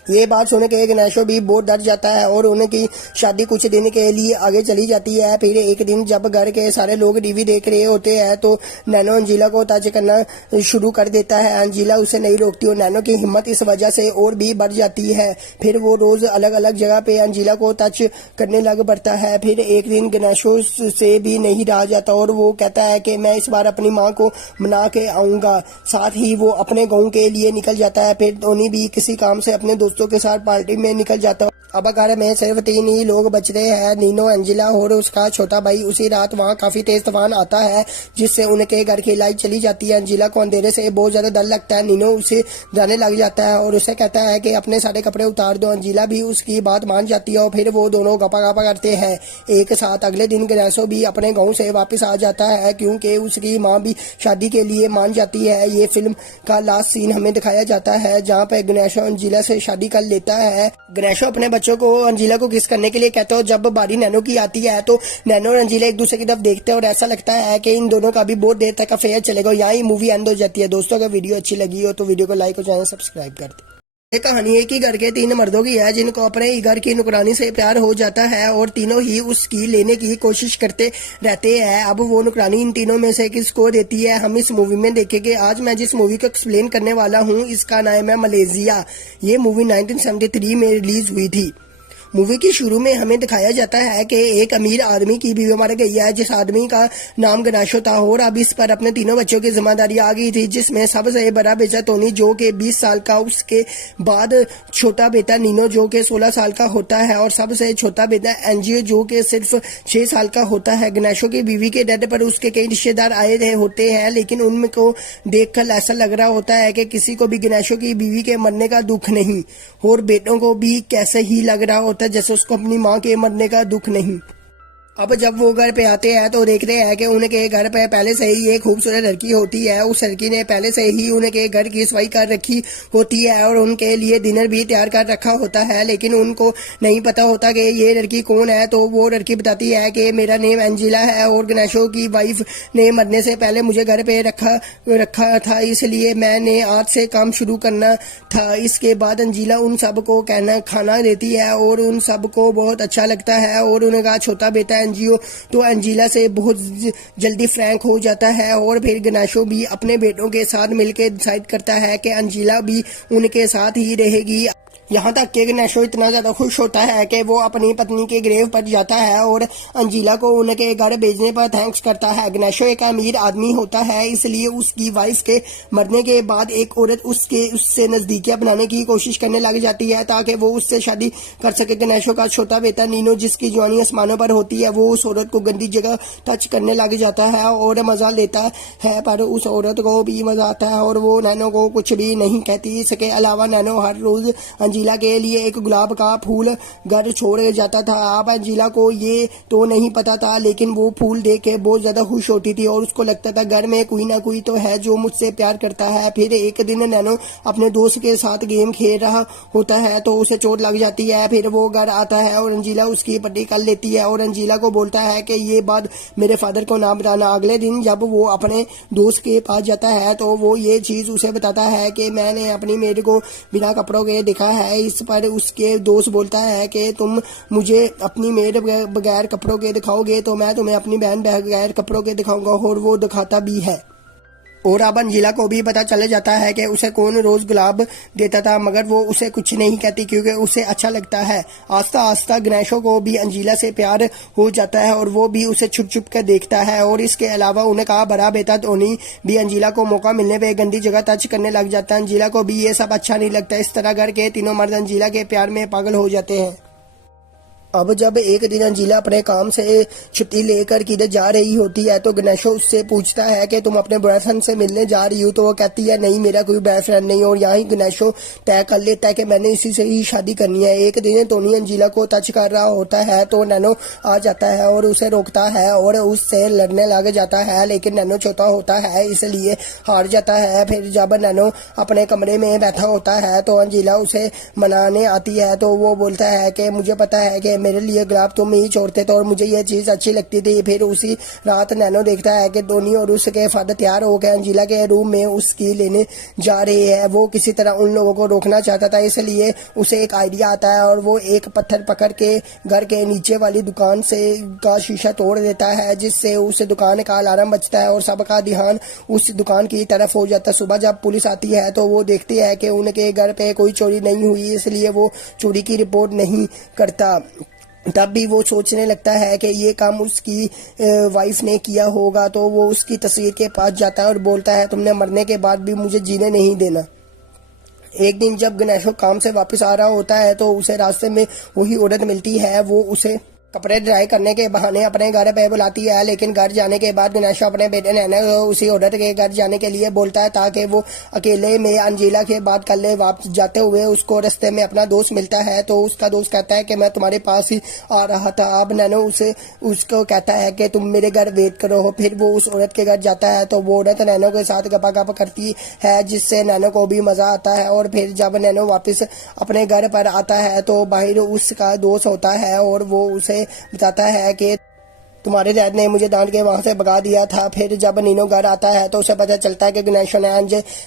ये बात सुन के गणेशो भी बहुत डर जाता है और उनकी शादी कुछ दिन के लिए आगे चली जाती है। फिर एक दिन जब घर के सारे लोग टीवी देख रहे होते हैं तो नैनो अंजिला को टच करना शुरू कर देता है। अंजिला उसे नहीं रोकती और नैनो की हिम्मत इस वजह से और भी बढ़ जाती है। फिर वो रोज अलग अलग जगह पे अंजिला को टच करने लग पड़ता है। फिर एक दिन गणेशो से भी नहीं रहा जाता और वो कहता है कि मैं इस बार अपनी माँ को मना के आऊंगा। साथ ही वो अपने गाँव के लिए निकल जाता है। फिर टोनी भी किसी काम से अपने दोस्तों के साथ पार्टी में निकल जाता है। अब घर में सिर्फ 3 ही लोग बचते हैं, नीनो, अंजिला और उसका छोटा भाई। उसी रात वहाँ काफी तेज तूफान आता है जिससे उनके घर की लाइट चली जाती है। अंजिला को अंधेरे से बहुत ज्यादा डर लगता है। नीनो उसे जाने लग जाता है और उसे कहता है कि अपने सारे कपड़े उतार दो। अंजिला भी उसकी बात मान जाती है और फिर वो दोनों गपा गपा करते हैं एक साथ। अगले दिन गणेशो भी अपने गाँव से वापस आ जाता है क्योंकि उसकी माँ भी शादी के लिए मान जाती है। ये फिल्म का लास्ट सीन हमें दिखाया जाता है जहाँ पे गणेशो अंजिला से शादी कर लेता है। गणेशो अपने बच्चों को अंजिला को किस करने के लिए कहता है। जब बारी नैनो की आती है तो नैनो और अंजिला एक दूसरे की तरफ देखते हैं और ऐसा लगता है कि इन दोनों का भी बहुत देर तक अफेयर चलेगा। यहाँ ही मूवी एंड हो जाती है। दोस्तों अगर वीडियो अच्छी लगी हो तो वीडियो को लाइक और चैनल सब्सक्राइब कर दे। ये कहानी एक ही घर के 3 मर्दों की है जिनको अपने घर की नुकरानी से प्यार हो जाता है और तीनों ही उसकी लेने की कोशिश करते रहते हैं। अब वो नुकरानी इन तीनों में से किसको देती है हम इस मूवी में देखेंगे। आज मैं जिस मूवी को एक्सप्लेन करने वाला हूँ इसका नाम है मलेशिया। ये मूवी 1973 में रिलीज हुई थी। मूवी की शुरू में हमें दिखाया जाता है कि एक अमीर आदमी की बीवी मर गई है जिस आदमी का नाम गणेशो था और अब इस पर अपने 3 बच्चों की जिम्मेदारी आ गई थी, जिसमें सबसे बड़ा बेटा टोनी जो कि 20 साल का, उसके बाद छोटा बेटा नीनो जो कि 16 साल का होता है और सबसे छोटा बेटा एनजियो जो कि सिर्फ 6 साल का होता है। गणेशो की बीवी के डेथ पर उसके कई रिश्तेदार आए रहे होते हैं लेकिन उनको देखकर ऐसा लग रहा होता है कि किसी को भी गणेशो की बीवी के मरने का दुख नहीं और बेटों को भी कैसे ही लग रहा होता जैसे उसको अपनी माँ के मरने का दुख नहीं। अब जब वो घर पे आते हैं तो देखते हैं कि उनके घर पे पहले से ही एक खूबसूरत लड़की होती है। उस लड़की ने पहले से ही उनके घर की सफाई कर रखी होती है और उनके लिए डिनर भी तैयार कर रखा होता है, लेकिन उनको नहीं पता होता कि ये लड़की कौन है। तो वो लड़की बताती है कि मेरा नेम अंजिला है और गणेशो की वाइफ ने मरने से पहले मुझे घर पे रखा था, इसलिए मैंने आज से काम शुरू करना था। इसके बाद अंजिला उन सबको खाना देती है और उन सबको बहुत अच्छा लगता है और उनका छोटा बेटा एनजीओ तो अंजिला से बहुत जल्दी फ्रैंक हो जाता है और फिर गणेशो भी अपने बेटों के साथ मिलकर डिसाइड करता है कि अंजिला भी उनके साथ ही रहेगी। यहाँ तक कि गणेशो इतना ज्यादा खुश होता है कि वो अपनी पत्नी के ग्रेव पर जाता है और अंजिला को उनके घर भेजने पर थैंक्स करता है। गणेशो एक अमीर आदमी होता है इसलिए उसकी वाइफ के मरने के बाद एक औरत उससे नजदीकियां बनाने की कोशिश करने लग जाती है ताकि वो उससे शादी कर सके। गणेशो का छोटा बेटा नीनो जिसकी जवानी आसमानों पर होती है वो उस औरत को गंदी जगह टच करने लग जाता है और मजा लेता है, पर उस औरत को भी मजा आता है और वो नैनो को कुछ भी नहीं कहती। इसके अलावा नैनो हर रोज अंजिला के लिए एक गुलाब का फूल घर छोड़ जाता था। अब अंजिला को ये तो नहीं पता था लेकिन वो फूल देख के बहुत ज्यादा खुश होती थी और उसको लगता था घर में कोई ना कोई तो है जो मुझसे प्यार करता है। फिर एक दिन नैनो अपने दोस्त के साथ गेम खेल रहा होता है तो उसे चोट लग जाती है। फिर वो घर आता है और अंजिला उसकी पट्टी कर लेती है और अंजिला को बोलता है कि ये बात मेरे फादर को ना बताना। अगले दिन जब वो अपने दोस्त के पास जाता है तो वो ये चीज उसे बताता है कि मैंने अपनी मेड को बिना कपड़ों के देखा है। इस पर उसके दोस्त बोलता है कि तुम मुझे अपनी मेड बगैर कपड़ों के दिखाओगे तो मैं तुम्हें अपनी बहन बगैर कपड़ों के दिखाऊंगा, और वो दिखाता भी है। और अब अंजिला को भी पता चल जाता है कि उसे कौन रोज गुलाब देता था, मगर वो उसे कुछ नहीं कहती क्योंकि उसे अच्छा लगता है। आस्ता आस्ता गणेशो को भी अंजिला से प्यार हो जाता है और वो भी उसे छुप छुप कर देखता है। और इसके अलावा उनका बड़ा बेटा टोनी भी अंजिला को मौका मिलने पे गंदी जगह टच करने लग जाता है। अंजिला को भी ये सब अच्छा नहीं लगता। इस तरह घर के 3 मर्द अंजिला के प्यार में पागल हो जाते हैं। अब जब एक दिन अंजीला अपने काम से छुट्टी लेकर किधर जा रही होती है तो गणेशो उससे पूछता है कि तुम अपने बॉयफ्रेंड से मिलने जा रही हो। तो वो कहती है नहीं, मेरा कोई बॉयफ्रेंड नहीं। और यहाँ ही गणेशो तय कर लेता है कि मैंने इसी से ही शादी करनी है। एक दिन टोनी अंजीला को टच कर रहा होता है तो नैनो आ जाता है और उसे रोकता है और उससे लड़ने लग जाता है, लेकिन नैनो छोटा होता है इसलिए हार जाता है। फिर जब नैनो अपने कमरे में बैठा होता है तो अंजीला उसे मनाने आती है तो वो बोलता है कि मुझे पता है कि मेरे लिए गुलाब तुम ही छोड़ते थे और मुझे ये चीज अच्छी लगती थी। फिर उसी रात नैनो देखता है कि टोनी और उसके फादर तैयार होकर अंजीला के रूम में उसकी लेने जा रहे हैं। वो किसी तरह उन लोगों को रोकना चाहता था, इसलिए उसे एक आइडिया आता है और वो एक पत्थर पकड़ के घर के नीचे वाली दुकान से का शीशा तोड़ देता है, जिससे उस दुकान का अलार्म बजता है और सबका ध्यान उस दुकान की तरफ हो जाता है। सुबह जब पुलिस आती है तो वो देखती है कि उनके घर पे कोई चोरी नहीं हुई, इसलिए वो चोरी की रिपोर्ट नहीं करता। तब भी वो सोचने लगता है कि ये काम उसकी वाइफ ने किया होगा। तो वो उसकी तस्वीर के पास जाता है और बोलता है तुमने मरने के बाद भी मुझे जीने नहीं देना। एक दिन जब गणेशो काम से वापस आ रहा होता है तो उसे रास्ते में वही औरत मिलती है। वो उसे कपड़े ड्राई करने के बहाने अपने घर पे बुलाती है, लेकिन घर जाने के बाद गणेशो अपने बेटे नैना को उसी औरत के घर जाने के लिए बोलता है ताकि वो अकेले में अंजीला के बात कर ले। वापस जाते हुए उसको रास्ते में अपना दोस्त मिलता है तो उसका दोस्त कहता है कि मैं तुम्हारे पास ही आ रहा था। अब नैनो उसको कहता है कि तुम मेरे घर वेट करो। फिर वो उस औरत के घर जाता है तो वो औरत नैनो के साथ गपा करती है, जिससे नैनो को भी मजा आता है। और फिर जब नैनो वापस अपने घर पर आता है तो बाहर उसका दोस्त होता है और वो उसे बताता है कि तुम्हारे डैड ने मुझे डांट के वहां से भगा दिया था। फिर जब नीनो घर आता है तो उसे पता चलता है कि गणेशो ने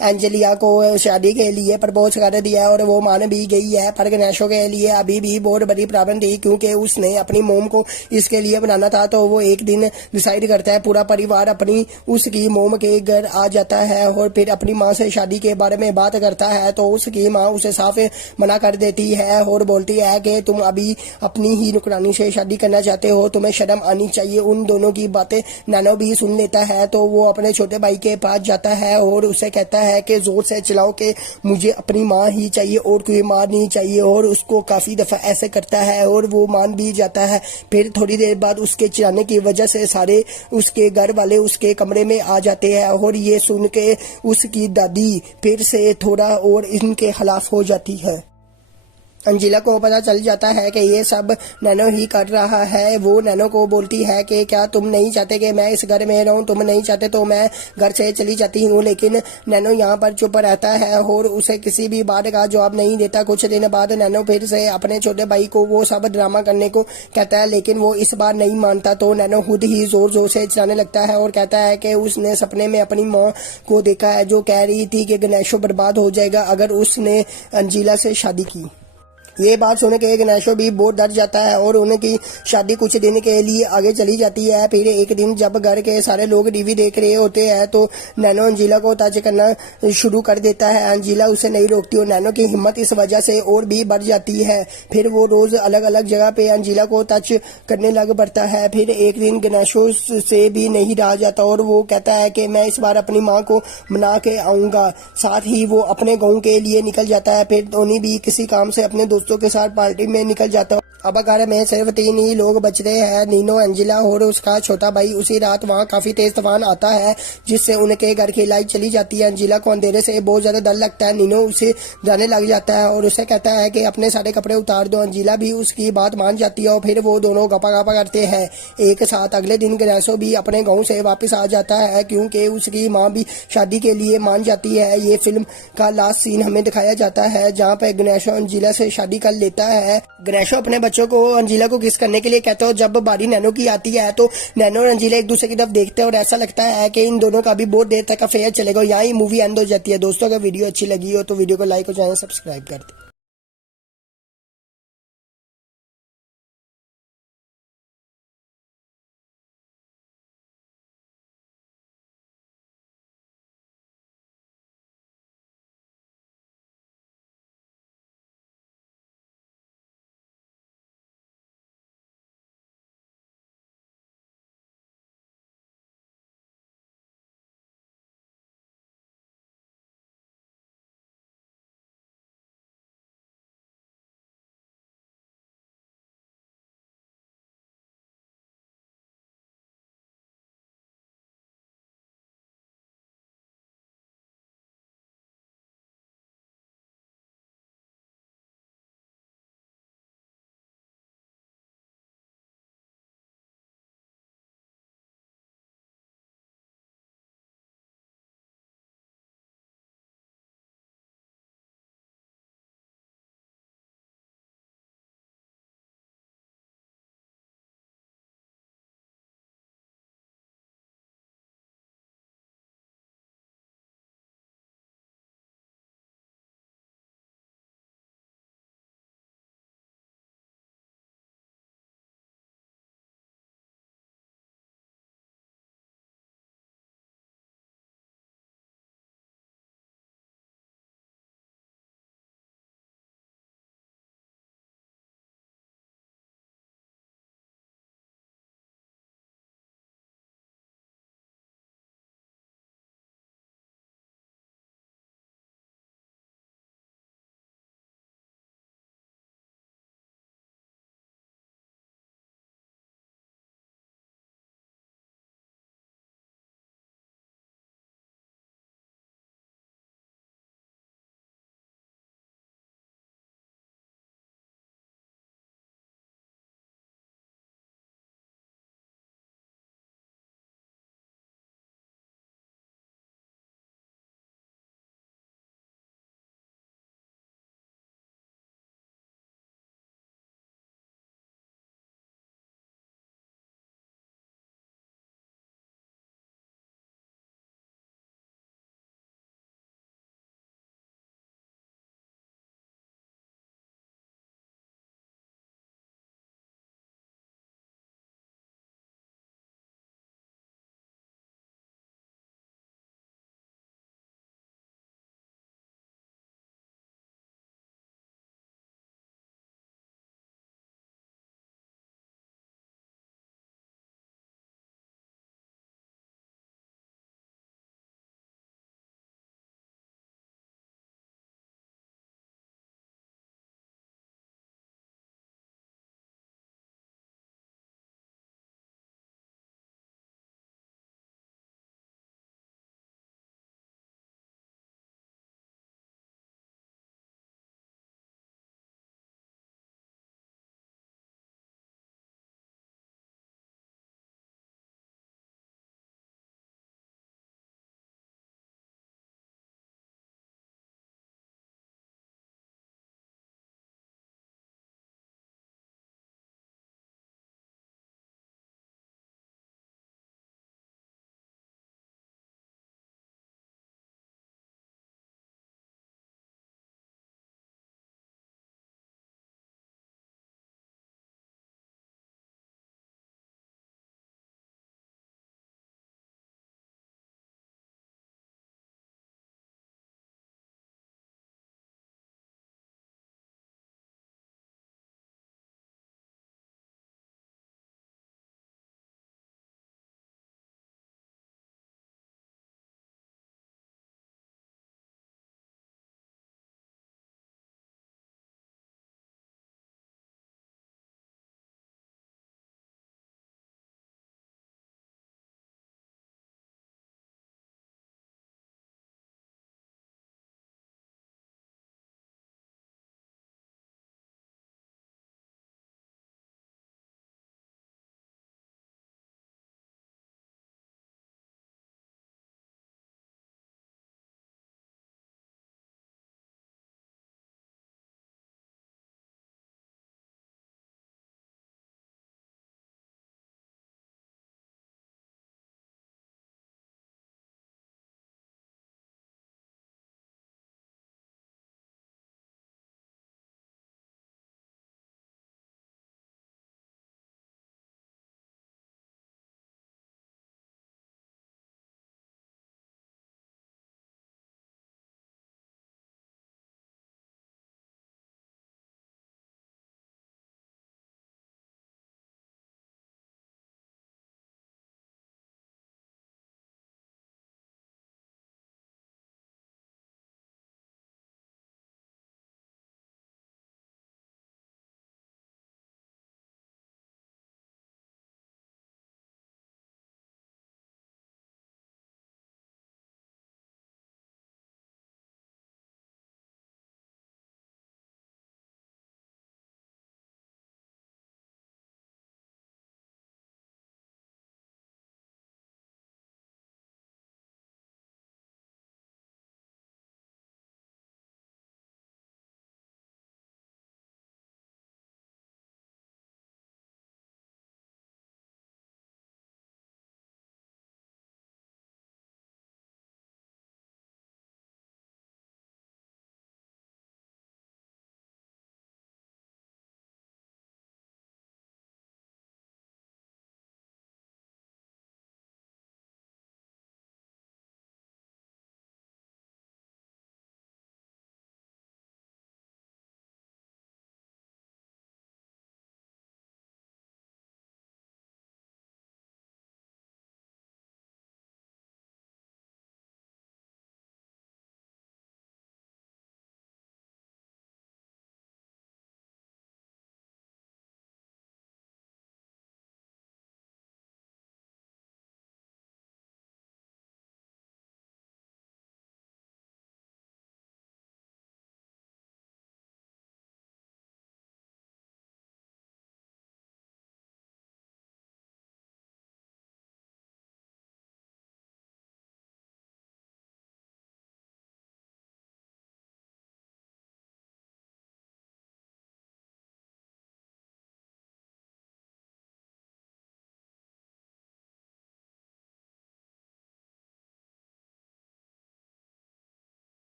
एंजेलिया को शादी के लिए प्रपोज कर दिया और वो मान भी गई है। पर गणेशो के लिए अभी भी बहुत बड़ी प्रॉब्लम थी, क्योंकि उसने अपनी मोम को इसके लिए बनाना था। तो वो एक दिन डिसाइड करता है, पूरा परिवार अपनी उसकी मोम के घर आ जाता है और फिर अपनी माँ से शादी के बारे में बात करता है। तो उसकी माँ उसे साफ मना कर देती है और बोलती है कि तुम अभी अपनी ही नुकरानी से शादी करना चाहते हो, तुम्हें शर्म आनी चाहिए। उन दोनों की बातें नैनो भी सुन लेता है तो वो अपने छोटे भाई के पास जाता है और उसे कहता है कि जोर से चिल्लाओ कि मुझे अपनी माँ ही चाहिए और कोई माँ नहीं चाहिए। और उसको काफी दफा ऐसे करता है और वो मान भी जाता है। फिर थोड़ी देर बाद उसके चिल्लाने की वजह से सारे उसके घर वाले उसके कमरे में आ जाते हैं और ये सुन के उसकी दादी फिर से थोड़ा और इनके खिलाफ हो जाती है। अंजिला को पता चल जाता है कि ये सब नैनो ही कर रहा है। वो नैनो को बोलती है कि क्या तुम नहीं चाहते कि मैं इस घर में रहूं, तुम नहीं चाहते तो मैं घर से चली जाती हूँ। लेकिन नैनो यहाँ पर चुप रहता है और उसे किसी भी बात का जवाब नहीं देता। कुछ दिन बाद नैनो फिर से अपने छोटे भाई को वो सब ड्रामा करने को कहता है, लेकिन वो इस बार नहीं मानता। तो नैनो खुद ही जोर जोर से चिल्लाने लगता है और कहता है कि उसने सपने में अपनी माँ को देखा है जो कह रही थी कि गणेशो बर्बाद हो जाएगा अगर उसने अंजिला से शादी की। ये बात सुन के गणेशो भी बहुत डर जाता है और उनकी शादी कुछ दिन के लिए आगे चली जाती है। फिर एक दिन जब घर के सारे लोग टीवी देख रहे होते हैं तो नैनो अंजिला को टच करना शुरू कर देता है। अंजिला उसे नहीं रोकती और नैनो की हिम्मत इस वजह से और भी बढ़ जाती है। फिर वो रोज अलग अलग जगह पे अंजिला को टच करने लग पड़ता है। फिर एक दिन गणेशो से भी नहीं रहा जाता और वो कहता है कि मैं इस बार अपनी माँ को मना के आऊंगा। साथ ही वो अपने गाँव के लिए निकल जाता है। फिर टोनी भी किसी काम से अपने दोस्तों के साथ पार्टी में निकल जाता है। अब घर में सिर्फ 3 ही लोग बच रहे हैं, नीनो, एंजिला और उसका छोटा भाई। उसी रात वहाँ काफी तेज तूफान आता है जिससे उनके घर की लाइट चली जाती है। एंजिला को अंधेरे से बहुत ज्यादा डर लगता है। नीनो उसे डराने लग जाता है और उसे कहता है कि अपने सारे कपड़े उतार दो। एंजिला भी उसकी बात मान जाती है और फिर वो दोनों गपा गपा करते हैं एक साथ। अगले दिन गणेशो भी अपने गाँव से वापस आ जाता है क्योंकि उसकी माँ भी शादी के लिए मान जाती है। ये फिल्म का लास्ट सीन हमें दिखाया जाता है जहाँ पे गणेशो अंजिला से शादी कर लेता है। गणेशो अपने बच्चों को अंजिला को किस करने के लिए कहते हो। जब बारी नैनो की आती है तो नैनो और अंजिला एक दूसरे की तरफ देखते हैं और ऐसा लगता है कि इन दोनों का भी बहुत देर तक अफेयर चलेगा। यहाँ ही मूवी एंड हो जाती है। दोस्तों अगर वीडियो अच्छी लगी हो तो वीडियो को लाइक और चैनल सब्सक्राइब कर दे।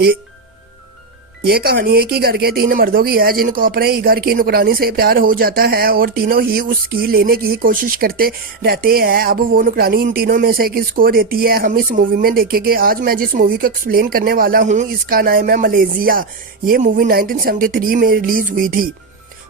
ये ये कहानी एक ही घर के तीन मर्दों की है जिनको अपने ही घर की नुकरानी से प्यार हो जाता है और तीनों ही उसकी लेने की कोशिश करते रहते हैं। अब वो नुकरानी इन तीनों में से किसको देती है हम इस मूवी में देखेंगे। आज मैं जिस मूवी को एक्सप्लेन करने वाला हूँ इसका नाम है मलेशिया। ये मूवी 1973 में रिलीज हुई थी।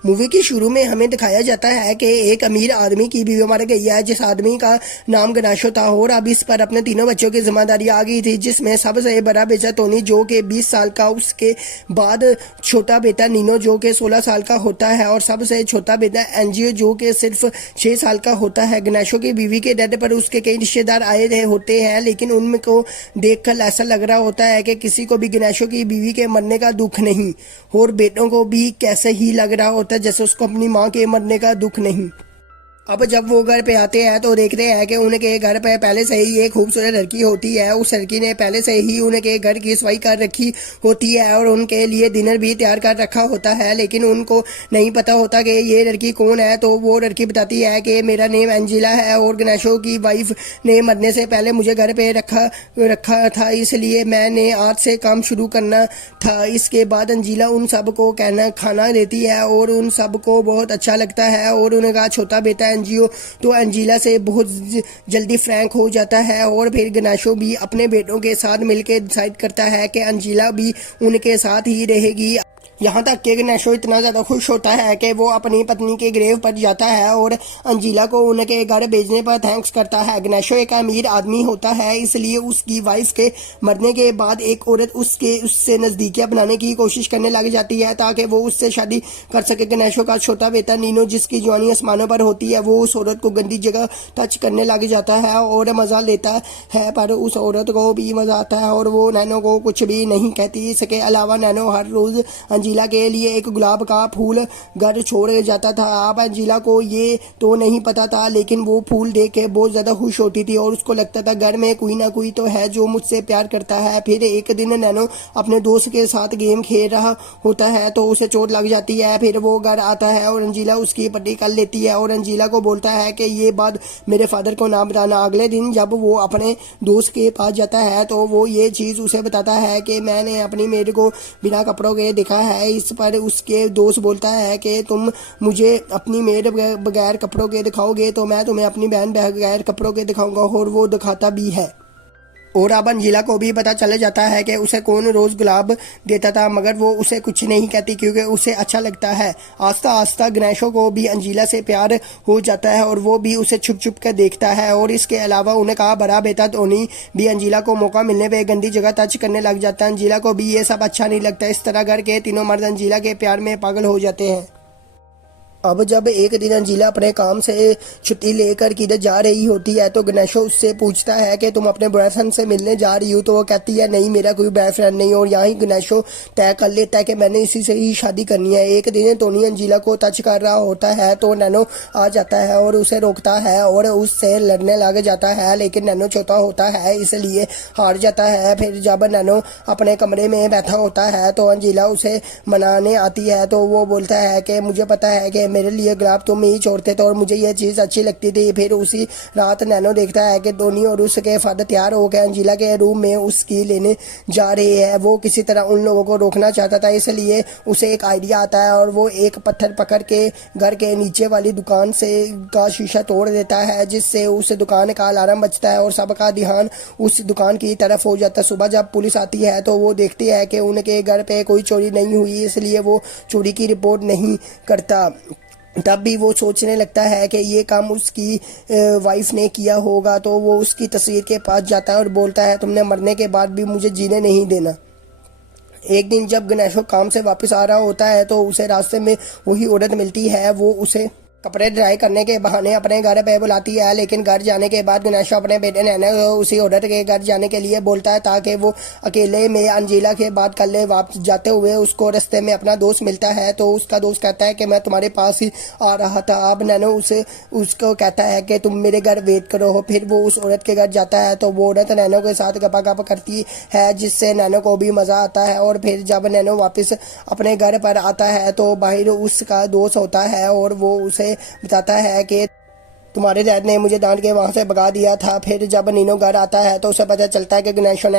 मूवी की शुरू में हमें दिखाया जाता है कि एक अमीर आदमी की बीवी मर गई है जिस आदमी का नाम गनाशो था और अब इस पर अपने तीनों बच्चों की जिम्मेदारी आ गई थी, जिसमें सबसे बड़ा बेटा टोनी जो कि 20 साल का, उसके बाद छोटा बेटा नीनो जो कि 16 साल का होता है और सबसे छोटा बेटा एनजीओ जो कि सिर्फ 6 साल का होता है। गनाशो की बीवी के डेथ पर उसके कई रिश्तेदार आए रहे होते हैं, लेकिन उनको देखकर ऐसा लग रहा होता है कि किसी को भी गनाशो की बीवी के मरने का दुख नहीं और बेटों को भी कैसे ही लग रहा होता है जैसे उसको अपनी माँ के मरने का दुख नहीं। अब जब वो घर पे आते हैं तो देखते हैं कि उनके घर पे पहले से ही एक खूबसूरत लड़की होती है। उस लड़की ने पहले से ही उनके घर की सफाई कर रखी होती है और उनके लिए डिनर भी तैयार कर रखा होता है, लेकिन उनको नहीं पता होता कि ये लड़की कौन है। तो वो लड़की बताती है कि मेरा नेम एंजिला है और गनाशो की वाइफ ने मरने से पहले मुझे घर पे रखा था, इसलिए मैंने आज से काम शुरू करना था। इसके बाद अंजिला उन सबको खाना देती है और उन सबको बहुत अच्छा लगता है और उनका छोटा बेटा एनजीओ तो एंजिला से बहुत जल्दी फ्रैंक हो जाता है और फिर गनाशो भी अपने बेटों के साथ मिलकर डिसाइड करता है कि अंजिला भी उनके साथ ही रहेगी। यहाँ तक कि गनाशो इतना ज़्यादा खुश होता है कि वो अपनी पत्नी के ग्रेव पर जाता है और अंजिला को उनके घर भेजने पर थैंक्स करता है। गनाशो एक अमीर आदमी होता है, इसलिए उसकी वाइफ के मरने के बाद एक औरत उससे नज़दीकियाँ बनाने की कोशिश करने लग जाती है ताकि वो उससे शादी कर सके। गनाशो का छोटा बेटा नीनो जिसकी जवानी आसमानों पर होती है वो उस औरत को गंदी जगह टच करने लग जाता है और मज़ा लेता है, पर उस औरत को भी मज़ा आता है और वो नैनो को कुछ भी नहीं कहती। इसके अलावा नैनो हर रोज़ अंजिला के लिए एक गुलाब का फूल घर छोड़ जाता था। अब अंजिला को ये तो नहीं पता था, लेकिन वो फूल देख के बहुत ज़्यादा खुश होती थी और उसको लगता था घर में कोई ना कोई तो है जो मुझसे प्यार करता है। फिर एक दिन नैनो अपने दोस्त के साथ गेम खेल रहा होता है तो उसे चोट लग जाती है। फिर वो घर आता है और अंजिला उसकी पट्टी कर लेती है और अंजिला को बोलता है कि ये बात मेरे फादर को ना बताना। अगले दिन जब वो अपने दोस्त के पास जाता है तो वो ये चीज़ उसे बताता है कि मैंने अपनी मेड को बिना कपड़ों के देखा है। इस पर उसके दोस्त बोलता है कि तुम मुझे अपनी मेड बगैर कपड़ों के दिखाओगे तो मैं तुम्हें अपनी बहन बगैर कपड़ों के दिखाऊंगा, और वो दिखाता भी है। और अब अंजिला को भी पता चल जाता है कि उसे कौन रोज़ गुलाब देता था, मगर वो उसे कुछ नहीं कहती क्योंकि उसे अच्छा लगता है। आस्ता आस्ता गनाशो को भी अंजिला से प्यार हो जाता है और वो भी उसे छुप छुप कर देखता है। और इसके अलावा उनका बड़ा बेटा टोनी भी अंजिला को मौका मिलने पर गंदी जगह टच करने लग जाता है। अंजिला को भी ये सब अच्छा नहीं लगता। इस तरह घर के तीनों मर्द अंजिला के प्यार में पागल हो जाते हैं। अब जब एक दिन अंजिला अपने काम से छुट्टी लेकर किधर जा रही होती है तो गनाशो उससे पूछता है कि तुम अपने बॉयफ्रेंड से मिलने जा रही हो, तो वो कहती है नहीं मेरा कोई बॉयफ्रेंड नहीं। और यहाँ ही गनाशो तय कर लेता है कि मैंने इसी से ही शादी करनी है। एक दिन टोनी अंजिला को टच कर रहा होता है तो नैनो आ जाता है और उसे रोकता है और उससे लड़ने लग जाता है, लेकिन नैनो छोटा होता है इसलिए हार जाता है। फिर जब नैनो अपने कमरे में बैठा होता है तो अंजिला उसे मनाने आती है तो वो बोलता है कि मुझे पता है कि मेरे लिए गुलाब तुम ही छोड़ते थे और मुझे यह चीज़ अच्छी लगती थी। फिर उसी रात नैनो देखता है कि टोनी और उसके फादर तैयार होकर अंजिला के रूम में उसकी लेने जा रहे हैं। वो किसी तरह उन लोगों को रोकना चाहता था, इसलिए उसे एक आइडिया आता है और वो एक पत्थर पकड़ के घर के नीचे वाली दुकान से का शीशा तोड़ देता है, जिससे उस दुकान का अलार्म बजता है और सबका ध्यान उस दुकान की तरफ हो जाता है। सुबह जब पुलिस आती है तो वो देखती है कि उनके घर पे कोई चोरी नहीं हुई, इसलिए वो चोरी की रिपोर्ट नहीं करता। तब भी वो सोचने लगता है कि ये काम उसकी वाइफ ने किया होगा, तो वो उसकी तस्वीर के पास जाता है और बोलता है तुमने मरने के बाद भी मुझे जीने नहीं देना। एक दिन जब गनाशो काम से वापस आ रहा होता है तो उसे रास्ते में वही औरत मिलती है। वो उसे कपड़े ड्राई करने के बहाने अपने घर पे बुलाती है, लेकिन घर जाने के बाद गनाशो अपने बेटे नैनो को उसी औरत के घर जाने के लिए बोलता है ताकि वो अकेले में अंजिला के बात कर ले। वापस जाते हुए उसको रास्ते में अपना दोस्त मिलता है तो उसका दोस्त कहता है कि मैं तुम्हारे पास ही आ रहा था। अब नैनो उसको कहता है कि तुम मेरे घर वेट करो। फिर वो उस औरत के घर जाता है तो वो औरत नैनो के साथ गपा गप करती है, जिससे नैनो को भी मज़ा आता है। और फिर जब नैनो वापस अपने घर पर आता है तो बाहर उसका दोस्त होता है और वो उसे बताता है कि तुम्हारे डैड ने मुझे डांट के वहाँ से भगा दिया था। फिर जब नीनो घर आता है तो उसे पता चलता है कि गणेशो ने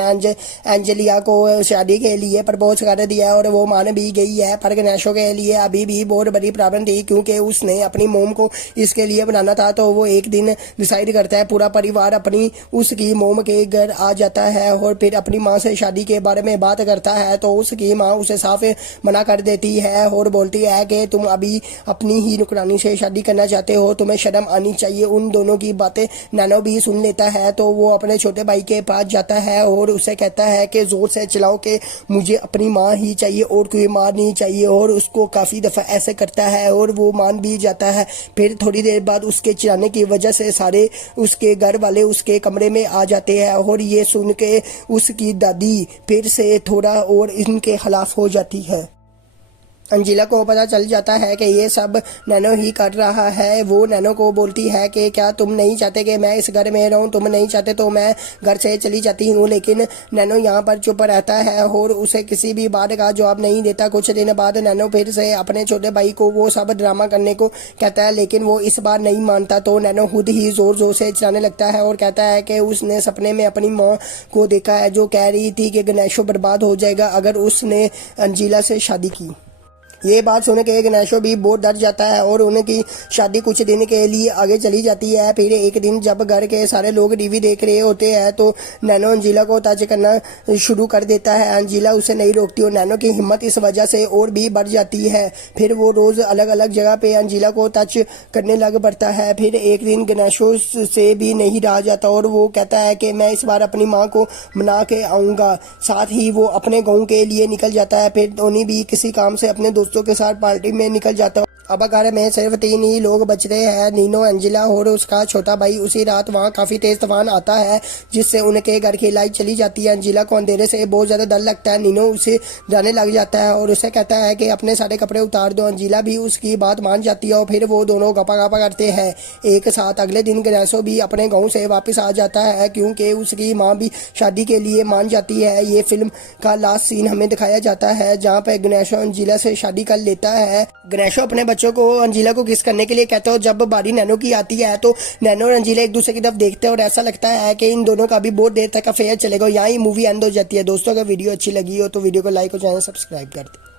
एंजेलिया को शादी के लिए प्रपोज कर दिया है और वो मान भी गई है। पर गणेशो के लिए अभी भी बहुत बड़ी प्रॉब्लम थी क्योंकि उसने अपनी मोम को इसके लिए बनाना था। तो वो एक दिन डिसाइड करता है, पूरा परिवार अपनी उसकी मोम के घर आ जाता है और फिर अपनी माँ से शादी के बारे में बात करता है। तो उसकी माँ उसे साफ मना कर देती है और बोलती है कि तुम अभी अपनी ही नुकरानी से शादी करना चाहते हो, तुम्हें शर्म आनी चाहिए। उन दोनों की बातें नैनो भी सुन लेता है। तो वो अपने छोटे भाई के पास जाता है और उसे कहता है कि जोर से चिल्लाओ कि मुझे अपनी माँ ही चाहिए और कोई माँ नहीं चाहिए। और उसको काफ़ी दफ़ा ऐसे करता है और वो मान भी जाता है। फिर थोड़ी देर बाद उसके चिल्लाने की वजह से सारे उसके घर वाले उसके कमरे में आ जाते हैं और ये सुन के उसकी दादी फिर से थोड़ा और इनके खिलाफ हो जाती है। अंजिला को पता चल जाता है कि ये सब नैनो ही कर रहा है। वो नैनो को बोलती है कि क्या तुम नहीं चाहते कि मैं इस घर में रहूं? तुम नहीं चाहते तो मैं घर से चली जाती हूँ। लेकिन नैनो यहाँ पर चुप रहता है और उसे किसी भी बात का जवाब नहीं देता। कुछ दिन बाद नैनो फिर से अपने छोटे भाई को वो सब ड्रामा करने को कहता है, लेकिन वो इस बार नहीं मानता। तो नैनो खुद ही जोर जोर से चिल्लाने लगता है और कहता है कि उसने सपने में अपनी माँ को देखा है जो कह रही थी कि गणेशो बर्बाद हो जाएगा अगर उसने अंजिला से शादी की। ये बात सुन के गणेशो भी बहुत डर जाता है और उनकी शादी कुछ दिन के लिए आगे चली जाती है। फिर एक दिन जब घर के सारे लोग टीवी देख रहे होते हैं तो नैनो अंजिला को टच करना शुरू कर देता है। अंजिला उसे नहीं रोकती और नैनो की हिम्मत इस वजह से और भी बढ़ जाती है। फिर वो रोज़ अलग अलग जगह पे अंजिला को टच करने लग पड़ता है। फिर एक दिन गणेशो से भी नहीं रहा जाता और वो कहता है कि मैं इस बार अपनी माँ को मना के आऊँगा। साथ ही वो अपने गाँव के लिए निकल जाता है। फिर टोनी भी किसी काम से अपने दोस्तों के साथ पार्टी में निकल जाता है। अब घर में सिर्फ 3 ही लोग बचते हैं, नीनो, एंजिला और उसका छोटा भाई। उसी रात वहाँ काफ़ी तेज तूफान आता है जिससे उनके घर की लाइट चली जाती है। एंजिला को अंधेरे से बहुत ज़्यादा डर लगता है। नीनो उसे डराने लग जाता है और उसे कहता है कि अपने सारे कपड़े उतार दो। एंजिला भी उसकी बात मान जाती है और फिर वो दोनों गपा गपा करते हैं एक साथ। अगले दिन गणेशो भी अपने गाँव से वापस आ जाता है क्योंकि उसकी माँ भी शादी के लिए मान जाती है। ये फिल्म का लास्ट सीन हमें दिखाया जाता है जहाँ पर गणेशो अंजिला से शादी कर लेता है। गणेशो अपने बच्चों को अंजिला को किस करने के लिए कहते हो। जब बारी नैनो की आती है तो नैनो और अंजिला एक दूसरे की तरफ देखते हैं और ऐसा लगता है कि इन दोनों का भी बहुत देर तक अफेयर चलेगा। यहाँ ही मूवी एंड हो जाती है। दोस्तों अगर वीडियो अच्छी लगी हो तो वीडियो को लाइक और चैनल सब्सक्राइब कर दें।